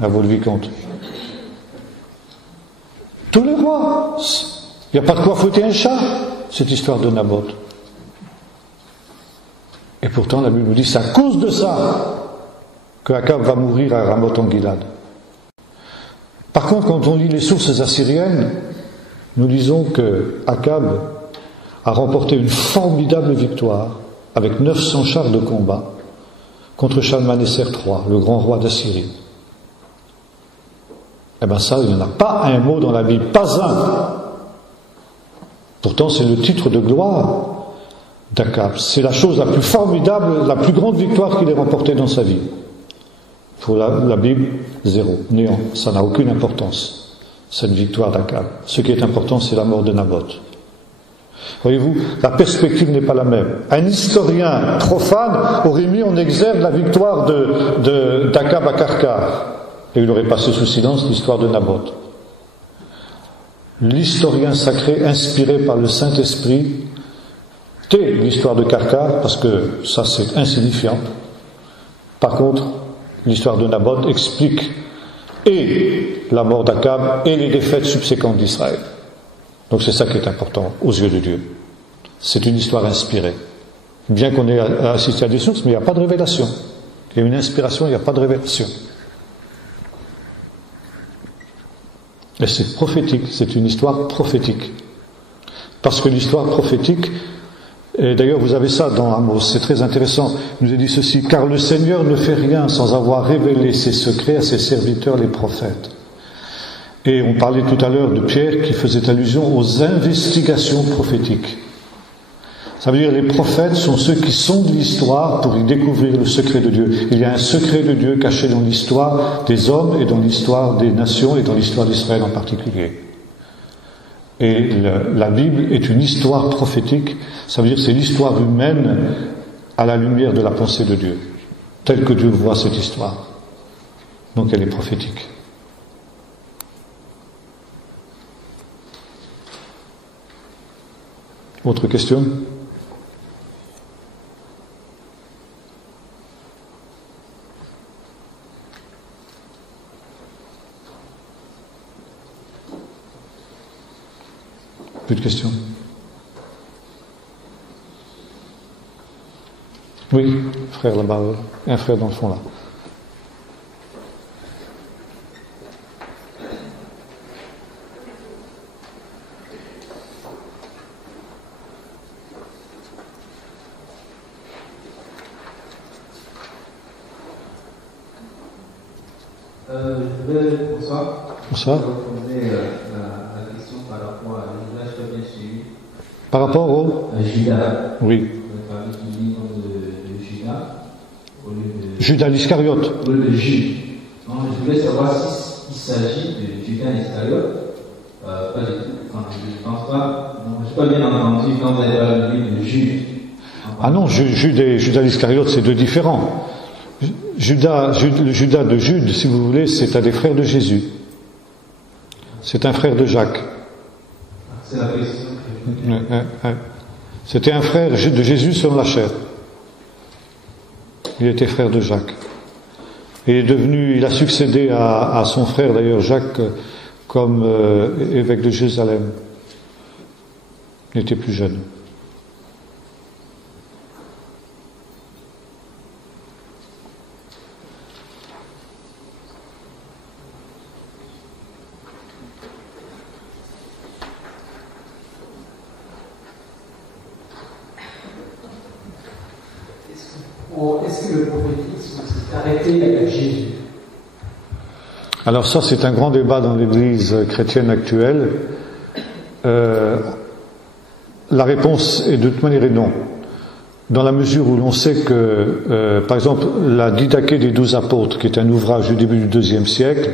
à Vaux-le-Vicomte. Tous les rois. Il n'y a pas de quoi fouetter un chat, cette histoire de Naboth. Et pourtant, la Bible nous dit, c'est à cause de ça que Akab va mourir à Ramoth en Gilad. Par contre, quand on lit les sources assyriennes, nous lisons que Akab a remporté une formidable victoire avec 900 chars de combat contre Shalmaneser III, le grand roi d'Assyrie. Eh bien ça, il n'y en a pas un mot dans la Bible, pas un. Pourtant, c'est le titre de gloire d'Akab. C'est la chose la plus formidable, la plus grande victoire qu'il ait remportée dans sa vie. Pour la Bible, zéro, néant. Ça n'a aucune importance, cette victoire d'Akab. Ce qui est important, c'est la mort de Naboth. Voyez-vous, la perspective n'est pas la même. Un historien profane aurait mis en exergue la victoire d'Akab à Karkar, et il aurait passé sous silence l'histoire de Naboth. L'historien sacré, inspiré par le Saint-Esprit, tait l'histoire de Karkar, parce que ça c'est insignifiant. Par contre, l'histoire de Naboth explique et la mort d'Akab et les défaites subséquentes d'Israël. Donc c'est ça qui est important aux yeux de Dieu. C'est une histoire inspirée. Bien qu'on ait assisté à des sources, mais il n'y a pas de révélation. Il y a une inspiration, il n'y a pas de révélation. Et c'est prophétique, c'est une histoire prophétique. Parce que l'histoire prophétique, et d'ailleurs vous avez ça dans Amos, c'est très intéressant, il nous a dit ceci, car le Seigneur ne fait rien sans avoir révélé ses secrets à ses serviteurs les prophètes. Et on parlait tout à l'heure de Pierre qui faisait allusion aux investigations prophétiques. Ça veut dire les prophètes sont ceux qui sondent l'histoire pour y découvrir le secret de Dieu. Il y a un secret de Dieu caché dans l'histoire des hommes et dans l'histoire des nations et dans l'histoire d'Israël en particulier. Et la Bible est une histoire prophétique, ça veut dire que c'est l'histoire humaine à la lumière de la pensée de Dieu, telle que Dieu voit cette histoire. Donc elle est prophétique. Autre question ? Plus de questions? Oui, frère là-bas, un frère dans le fond là. Bonsoir. Bonsoir. La question par rapport à l'usage que bien suivi. Par rapport au Judas. Oui. Qui dit de Judas au lieu de. Judas l'Iscariote. Au lieu de Jude. Donc, je voulais savoir s'il s'agit de Judas l'Iscariote. Pas du tout. Enfin, je ne pense pas. Non, je n'ai pas bien entendu quand vous avez parlé de Jude. Ah non, Jude et Judas l'Iscariote, c'est deux différents. Le Judas de Jude, si vous voulez, c'est un des frères de Jésus. C'est un frère de Jacques. C'est la question. C'était un frère de Jésus selon la chair. Il était frère de Jacques. Et il a succédé à son frère d'ailleurs Jacques comme évêque de Jérusalem. Il était plus jeune. Est-ce que le prophétisme s'est arrêté avec Jésus? Alors ça, c'est un grand débat dans l'Église chrétienne actuelle. La réponse est de toute manière non. Dans la mesure où l'on sait que, par exemple, la Didaché des 12 apôtres, qui est un ouvrage du début du IIe siècle,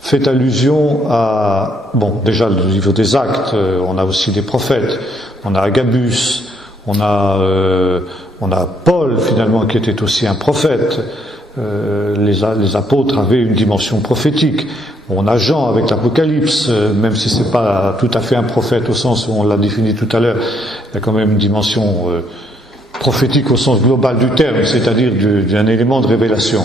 fait allusion à, bon, déjà le livre des Actes, on a aussi des prophètes, on a Agabus, on a Paul finalement qui était aussi un prophète. Les apôtres avaient une dimension prophétique. On a Jean avec l'Apocalypse, même si c'est pas tout à fait un prophète au sens où on l'a défini tout à l'heure, il y a quand même une dimension prophétique au sens global du terme, c'est-à-dire d'un élément de révélation.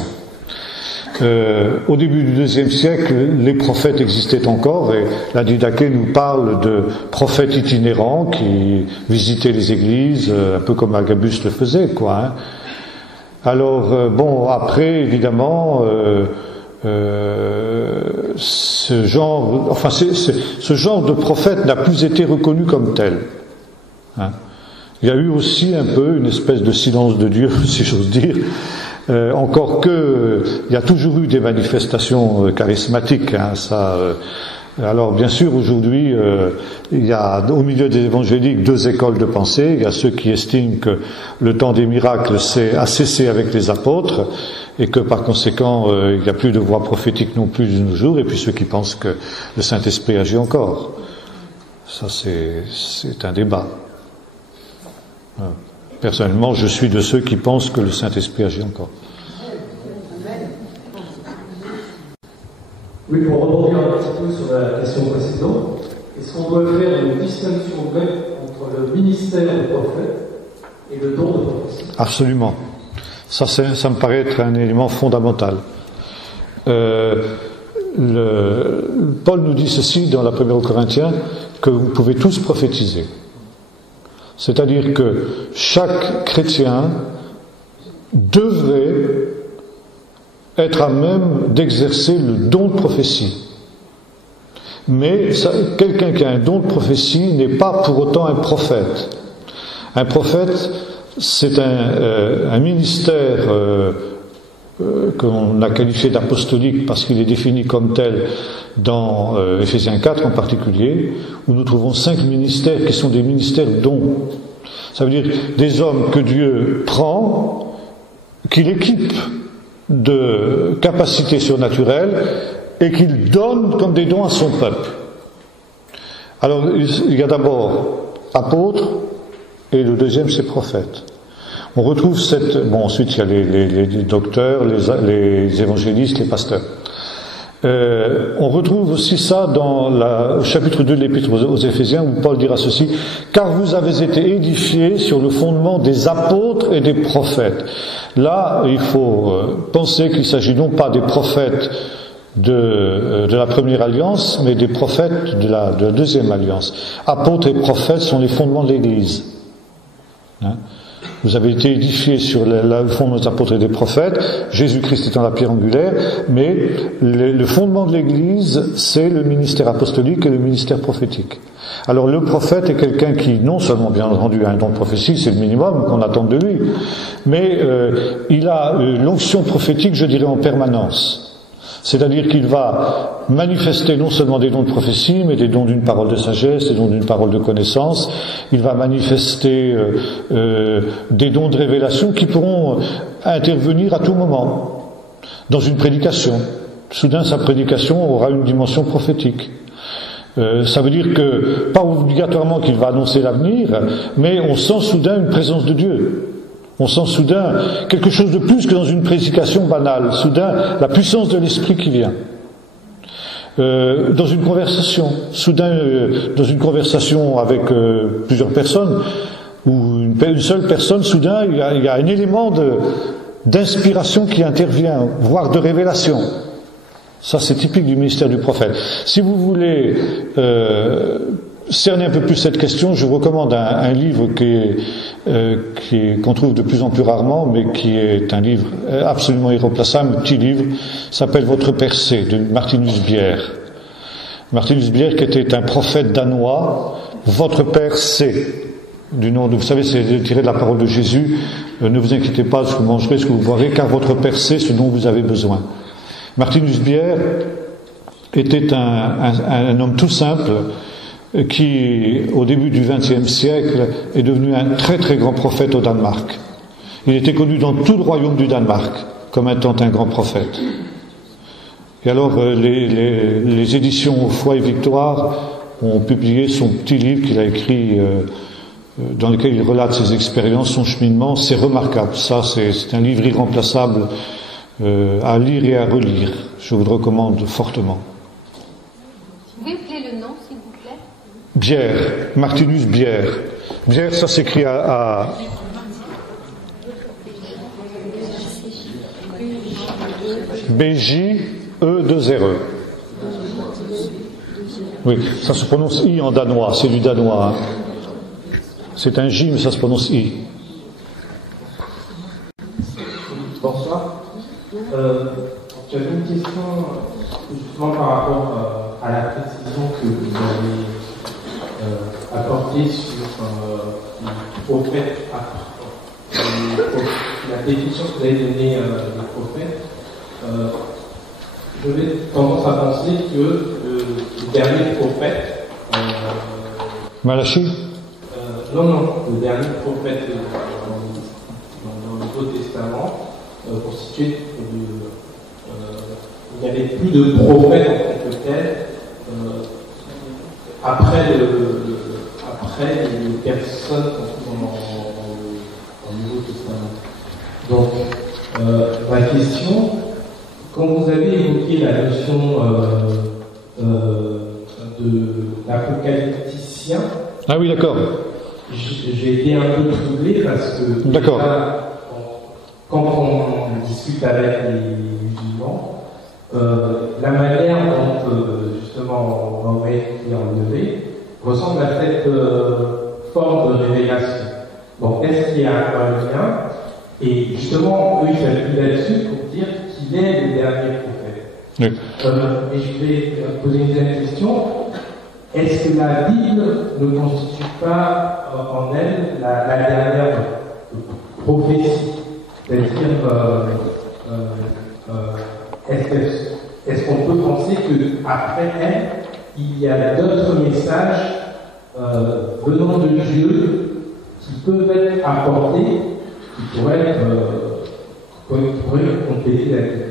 Au début du IIe siècle, les prophètes existaient encore, et la Didaché nous parle de prophètes itinérants qui visitaient les églises, un peu comme Agabus le faisait, quoi. Hein. Alors, bon, après, évidemment, ce genre de prophète n'a plus été reconnu comme tel. Hein. Il y a eu aussi un peu une espèce de silence de Dieu, si j'ose dire. Encore que, il y a toujours eu des manifestations charismatiques. Hein, ça. Alors, bien sûr, aujourd'hui, il y a au milieu des évangéliques deux écoles de pensée. Il y a ceux qui estiment que le temps des miracles a cessé avec les apôtres et que, par conséquent, il n'y a plus de voix prophétique non plus de nos jours. Et puis ceux qui pensent que le Saint-Esprit agit encore. Ça, c'est un débat. Personnellement, je suis de ceux qui pensent que le Saint-Esprit agit encore. Oui, pour rebondir un petit peu sur la question précédente, est-ce qu'on doit faire une distinction nette entre le ministère de prophète et le don de prophétie? Absolument. Ça me paraît être un élément fondamental. Paul nous dit ceci dans la première aux Corinthiens, que vous pouvez tous prophétiser. C'est-à-dire que chaque chrétien devrait être à même d'exercer le don de prophétie. Mais quelqu'un qui a un don de prophétie n'est pas pour autant un prophète. Un prophète, c'est un ministère qu'on a qualifié d'apostolique parce qu'il est défini comme tel dans Éphésiens 4 en particulier, où nous trouvons 5 ministères qui sont des ministères dons. Ça veut dire des hommes que Dieu prend, qu'il équipe de capacités surnaturelles et qu'il donne comme des dons à son peuple. Alors il y a d'abord apôtres et le deuxième c'est prophète. On retrouve ensuite il y a les docteurs, les évangélistes, les pasteurs. On retrouve aussi ça dans au chapitre 2 de l'Épître aux Éphésiens où Paul dira ceci: car vous avez été édifiés sur le fondement des apôtres et des prophètes. Là, il faut penser qu'il s'agit non pas des prophètes de la première alliance, mais des prophètes de la deuxième alliance. Apôtres et prophètes sont les fondements de l'Église. Hein? Vous avez été édifiés sur le fondement des apôtres et des prophètes, Jésus-Christ étant la pierre angulaire, mais le fondement de l'Église, c'est le ministère apostolique et le ministère prophétique. Alors le prophète est quelqu'un qui, non seulement bien entendu a un don de prophétie, c'est le minimum qu'on attend de lui, mais il a l'onction prophétique, je dirais, en permanence. C'est-à-dire qu'il va manifester non seulement des dons de prophétie, mais des dons d'une parole de sagesse, des dons d'une parole de connaissance. Il va manifester des dons de révélation qui pourront intervenir à tout moment dans une prédication. Soudain, sa prédication aura une dimension prophétique. Ça veut dire que, pas obligatoirement qu'il va annoncer l'avenir, mais on sent soudain une présence de Dieu. On sent soudain quelque chose de plus que dans une prédication banale. Soudain, la puissance de l'esprit qui vient. Dans une conversation. Soudain, dans une conversation avec plusieurs personnes, ou une seule personne, soudain, il y a un élément d'inspiration qui intervient, voire de révélation. Ça, c'est typique du ministère du prophète. Si vous voulez cerner un peu plus cette question, je vous recommande un livre qu'on trouve de plus en plus rarement, mais qui est un livre absolument irremplaçable, un petit livre, s'appelle Votre Père C, de Martinus Bier. Martinus Bier, qui était un prophète danois, Votre Père C, du nom de, vous savez, c'est tiré de la parole de Jésus, ne vous inquiétez pas de ce que vous mangerez, ce que vous boirez, car votre Père sait ce dont vous avez besoin. Martinus Bier était un homme tout simple, qui, au début du XXe siècle, est devenu un très très grand prophète au Danemark. Il était connu dans tout le royaume du Danemark comme étant un grand prophète. Et alors, les éditions Foi et Victoire ont publié son petit livre qu'il a écrit, dans lequel il relate ses expériences, son cheminement. C'est remarquable. Ça, c'est un livre irremplaçable à lire et à relire. Je vous le recommande fortement. Vous pouvez appeler le nom, s'il vous plaît? Bier, Martinus Bier. Bier, ça s'écrit B-J-E-2-R-E. Oui, ça se prononce I en danois, c'est du danois. Hein. C'est un J, mais ça se prononce I. Bonsoir. J'avais une question justement par rapport à la précision que vous avez apportée sur le prophète, la définition que vous avez donnée des prophètes. J'avais tendance à penser que le dernier prophète. Malachi non, le dernier prophète dans le Nouveau Testament, pour situer, il n'y avait plus de prophète en tant que tel après les personnes qu'on trouve dans le Nouveau Testament. Donc, ma question, quand vous avez évoqué la notion de l'apocalypticien, ah oui, d'accord. J'ai été un peu troublé parce que d'accord. Quand on discute avec les musulmans, la manière dont justement Mahomet est enlevé ressemble à cette forme de révélation. Donc est-ce qu'il y a un lien? Et justement, eux ils s'appuient là-dessus pour dire qu'il est le dernier prophète. Oui. Et je vais poser une deuxième question. Est-ce que la Bible ne constitue pas en elle la dernière prophétie? C'est-à-dire, est-ce qu'on peut penser qu'après elle, il y a d'autres messages venant de Dieu qui peuvent être apportés, qui pourraient compléter la Bible?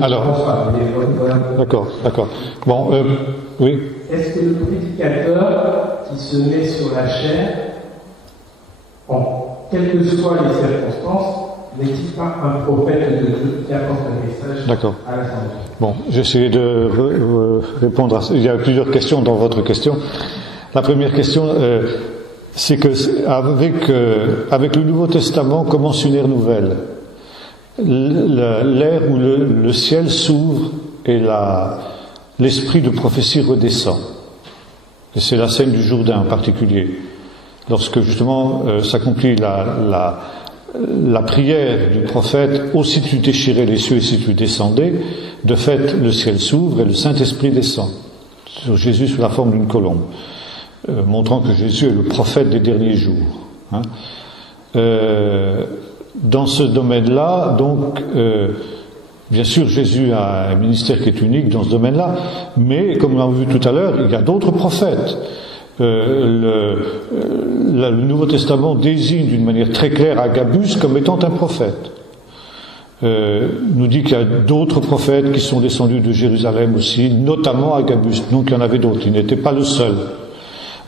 Alors, d'accord. Bon, oui. Est-ce que le prédicateur qui se met sur la chair, quelles que soient les circonstances, n'est-il pas un prophète de Dieu qui apporte un message à l'Assemblée? Bon, j'essaie de répondre à ça. Il y a plusieurs questions dans votre question. La première question, c'est que avec le Nouveau Testament commence une ère nouvelle. L'ère où le ciel s'ouvre et l'esprit de prophétie redescend. Et c'est la scène du Jourdain en particulier. Lorsque justement s'accomplit la prière du prophète, « Aussi tu déchirais les cieux et si tu descendais », de fait le ciel s'ouvre et le Saint-Esprit descend sur Jésus sous la forme d'une colombe, montrant que Jésus est le prophète des derniers jours. Hein. Dans ce domaine-là, donc, bien sûr, Jésus a un ministère qui est unique dans ce domaine-là, mais, comme on l'a vu tout à l'heure, il y a d'autres prophètes. Le Nouveau Testament désigne d'une manière très claire Agabus comme étant un prophète. Nous dit qu'il y a d'autres prophètes qui sont descendus de Jérusalem aussi, notamment Agabus, donc il y en avait d'autres, il n'était pas le seul.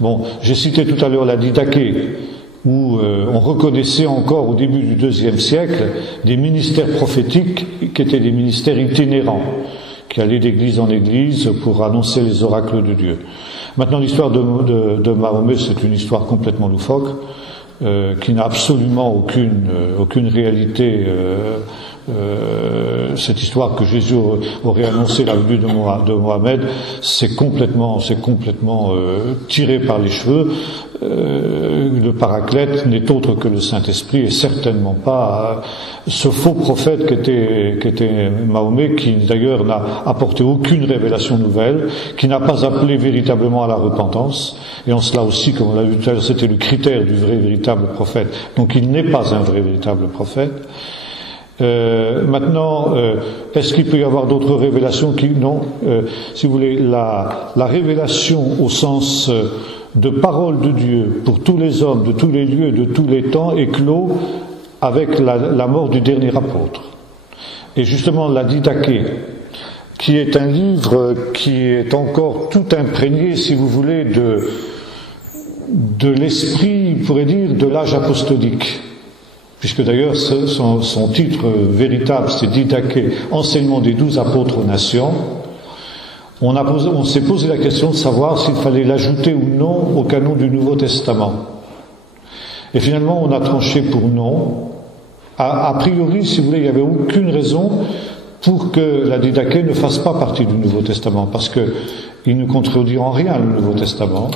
Bon, j'ai cité tout à l'heure la Didaché, où on reconnaissait encore au début du IIe siècle des ministères prophétiques qui étaient des ministères itinérants, qui allaient d'église en église pour annoncer les oracles de Dieu. Maintenant, l'histoire de Mahomet, c'est une histoire complètement loufoque, qui n'a absolument aucune réalité. Cette histoire que Jésus aurait annoncé la venue de Mohamed, c'est complètement tiré par les cheveux. Le paraclète n'est autre que le Saint-Esprit et certainement pas ce faux prophète qu'était Mahomet, qui d'ailleurs n'a apporté aucune révélation nouvelle, qui n'a pas appelé véritablement à la repentance, et en cela aussi, comme on l'a vu tout à l'heure, c'était le critère du vrai véritable prophète. Donc il n'est pas un vrai véritable prophète. Maintenant, est-ce qu'il peut y avoir d'autres révélations non, si vous voulez, la révélation au sens de parole de Dieu pour tous les hommes, de tous les lieux, de tous les temps, est clos avec la mort du dernier apôtre. Et justement, la Didaché, qui est un livre qui est encore tout imprégné, si vous voulez, de l'esprit, on pourrait dire, de l'âge apostolique. Puisque d'ailleurs son titre véritable, c'est Didaché, enseignement des 12 apôtres aux nations. On s'est posé la question de savoir s'il fallait l'ajouter ou non au canon du Nouveau Testament. Et finalement, on a tranché pour non. A priori, si vous voulez, il n'y avait aucune raison, pour que la Didaché ne fasse pas partie du Nouveau Testament, parce qu'il ne contredit en rien le Nouveau Testament.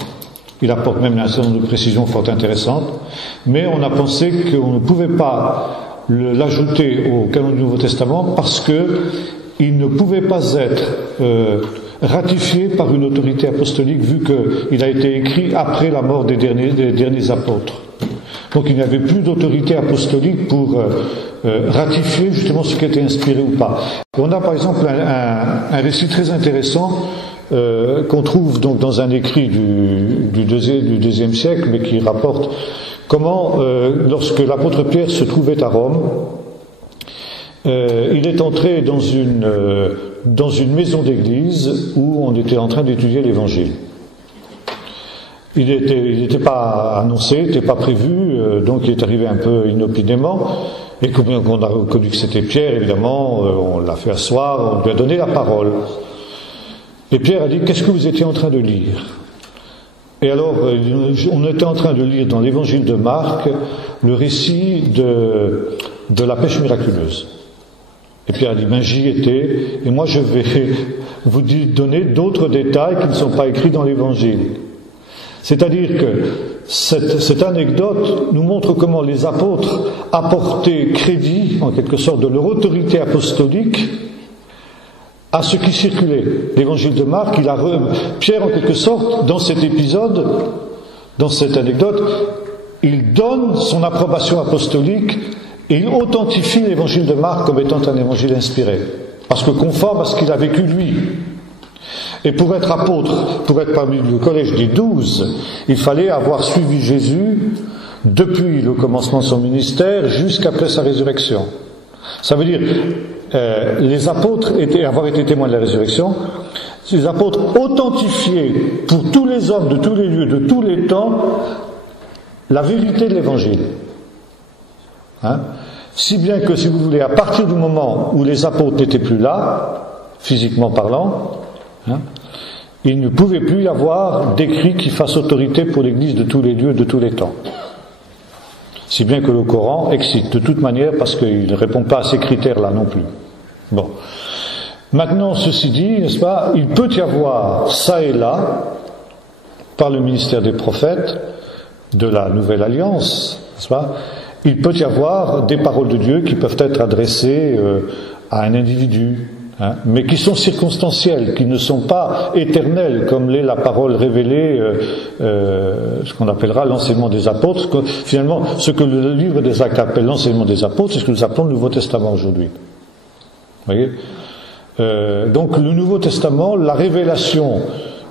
Il apporte même un certain nombre de précisions fort intéressantes, mais on a pensé qu'on ne pouvait pas l'ajouter au canon du Nouveau Testament parce qu'il ne pouvait pas être ratifié par une autorité apostolique, vu qu'il a été écrit après la mort des derniers apôtres. Donc il n'y avait plus d'autorité apostolique pour ratifier justement ce qui était inspiré ou pas. Et on a par exemple un récit très intéressant qu'on trouve donc dans un écrit du deuxième siècle, mais qui rapporte comment, lorsque l'apôtre Pierre se trouvait à Rome, il est entré dans une maison d'église où on était en train d'étudier l'Évangile. Il n'était pas annoncé, il n'était pas prévu, donc il est arrivé un peu inopinément. Et comme on a reconnu que c'était Pierre, évidemment, on l'a fait asseoir, on lui a donné la parole. Et Pierre a dit, qu'est-ce que vous étiez en train de lire? Et alors, on était en train de lire dans l'évangile de Marc le récit de la pêche miraculeuse. Et Pierre a dit, j'y étais, et moi je vais vous donner d'autres détails qui ne sont pas écrits dans l'évangile. C'est-à-dire que cette anecdote nous montre comment les apôtres apportaient crédit, en quelque sorte, de leur autorité apostolique à ce qui circulait. L'évangile de Marc, Pierre, en quelque sorte, dans cet épisode, dans cette anecdote, il donne son approbation apostolique et il authentifie l'évangile de Marc comme étant un évangile inspiré, parce que conforme à ce qu'il a vécu lui. Et pour être apôtre, pour être parmi le collège des 12, il fallait avoir suivi Jésus depuis le commencement de son ministère jusqu'après sa résurrection. Ça veut dire, les apôtres avoir été témoins de la résurrection, les apôtres authentifiaient pour tous les hommes de tous les lieux, de tous les temps, la vérité de l'Évangile. Si bien que, si vous voulez, à partir du moment où les apôtres n'étaient plus là, physiquement parlant, il ne pouvait plus y avoir d'écrit qui fasse autorité pour l'Église de tous les lieux, de tous les temps. Si bien que le Coran excite de toute manière, parce qu'il ne répond pas à ces critères-là non plus. Bon. Maintenant, ceci dit, n'est-ce pas, il peut y avoir, ça et là, par le ministère des prophètes, de la Nouvelle Alliance, n'est-ce pas, il peut y avoir des paroles de Dieu qui peuvent être adressées à un individu, mais qui sont circonstancielles, qui ne sont pas éternelles, comme l'est la parole révélée, ce qu'on appellera l'enseignement des apôtres. Finalement, ce que le livre des Actes appelle l'enseignement des apôtres, c'est ce que nous appelons le Nouveau Testament aujourd'hui. Vous voyez ? Donc le Nouveau Testament, la révélation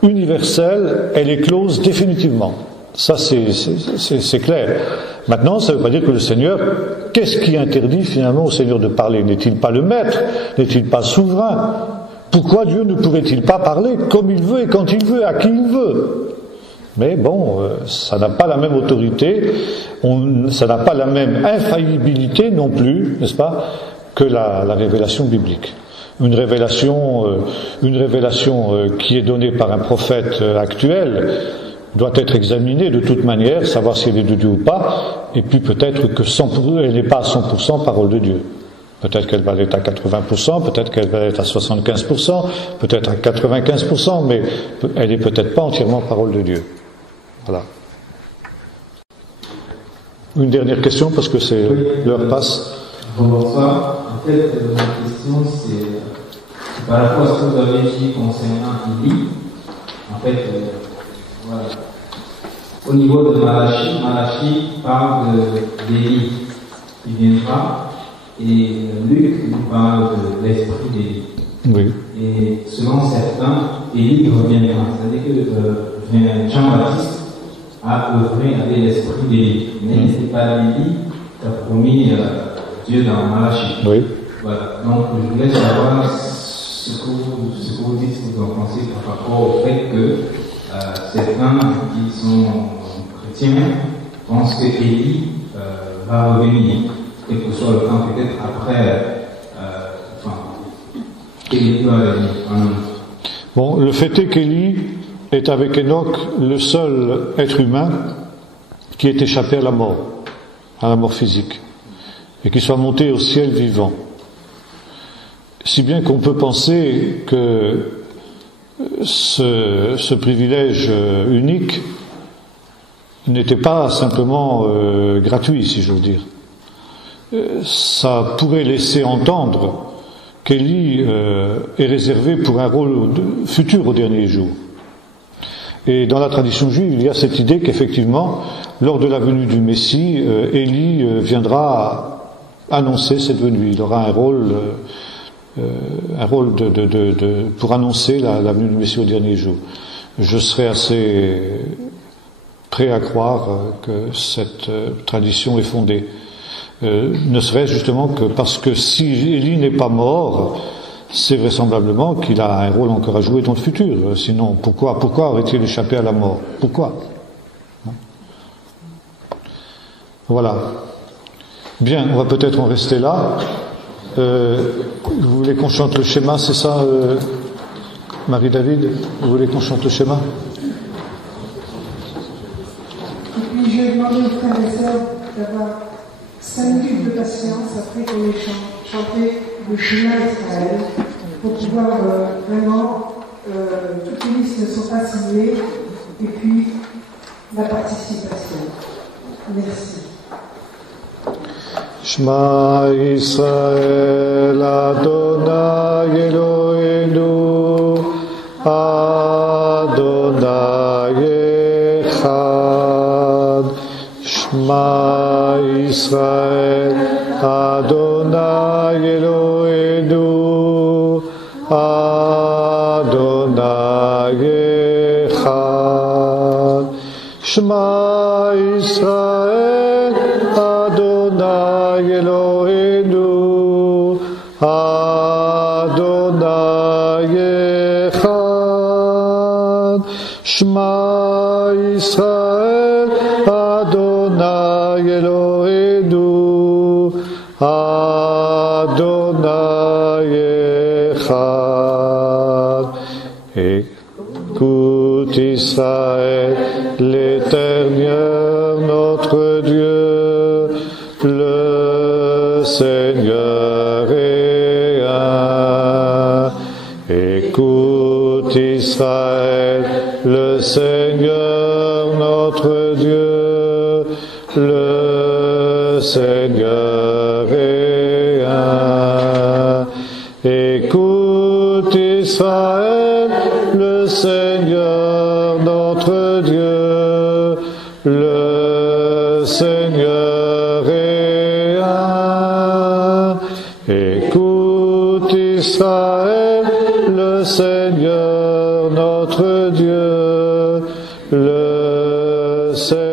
universelle, elle est close définitivement. Ça, c'est clair. Maintenant, ça ne veut pas dire que le Seigneur, qu'est-ce qui interdit finalement au Seigneur de parler? N'est-il pas le maître? N'est-il pas souverain? Pourquoi Dieu ne pourrait-il pas parler comme il veut et quand il veut, à qui il veut? Mais bon, ça n'a pas la même autorité, ça n'a pas la même infaillibilité non plus, n'est-ce pas, que la révélation biblique. Une révélation qui est donnée par un prophète actuel doit être examinée de toute manière, savoir si elle est de Dieu ou pas, et puis peut-être que elle n'est pas à 100% parole de Dieu. Peut-être qu'elle va être à 80%, peut-être qu'elle va être à 75%, peut-être à 95%, mais elle n'est peut-être pas entièrement parole de Dieu. Voilà. Une dernière question, parce que l'heure passe. Bonsoir. En fait, ma question, c'est par rapport à ce que vous avez dit concernant Élie. En fait, voilà. Au niveau de Malachie parle d'Élie qui viendra, et Luc nous parle de l'esprit d'Élie. Oui. Et selon certains, Élie reviendra. C'est-à-dire que Jean-Baptiste a œuvré avec l'esprit d'Élie. Mais ce n'est pas Élie qui a promis Dieu dans Malachie. Oui. Voilà. Donc je voulais savoir ce que vous dites, ce que vous en pensez par rapport au fait que certains qui sont chrétiens pensent que Élie va revenir, quel que soit le temps, peut-être après, Élie va revenir. Bon, le fait est qu'Élie est avec Enoch le seul être humain qui est échappé à la mort, physique, et qui soit monté au ciel vivant. Si bien qu'on peut penser que ce privilège unique n'était pas simplement gratuit, si j'ose dire. Ça pourrait laisser entendre qu'Élie est réservé pour un rôle futur au dernier jour. Et dans la tradition juive, il y a cette idée qu'effectivement, lors de la venue du Messie, Élie viendra annoncer cette venue. Il aura un rôle pour annoncer la venue du Messie au dernier jour. Je serais assez prêt à croire que cette tradition est fondée. Ne serait-ce justement que parce que si Élie n'est pas mort, c'est vraisemblablement qu'il a un rôle encore à jouer dans le futur. Sinon, pourquoi aurait-il échappé à la mort? Pourquoi? Voilà. Bien, on va peut-être en rester là. Vous voulez qu'on chante le schéma, c'est ça, Marie-David? Vous voulez qu'on chante le schéma? Et puis je vais demander aux frères et sœurs d'avoir 5 minutes de patience après qu'on ait chanté le schéma d'Israël pour pouvoir vraiment, toutes les listes ne sont pas signées, et puis la participation. Merci. Shema Yisrael Adonai Eloheinu Adonai Echad. Shema Yisrael Adonai Eloheinu Adonai Echad. Shema Yisrael Adonai Eloheinu Adonai Echad. Shema Yisrael Adonai Eloheinu Adonai Echad. Écoute Israël, l'Éternel notre Dieu, le Seigneur est un. Écoute Israël, le Seigneur notre Dieu, le Seigneur est un. Écoute Israël, le Seigneur notre Dieu, le Seigneur est un. Écoute Israël, le Seigneur notre Dieu, le Seigneur.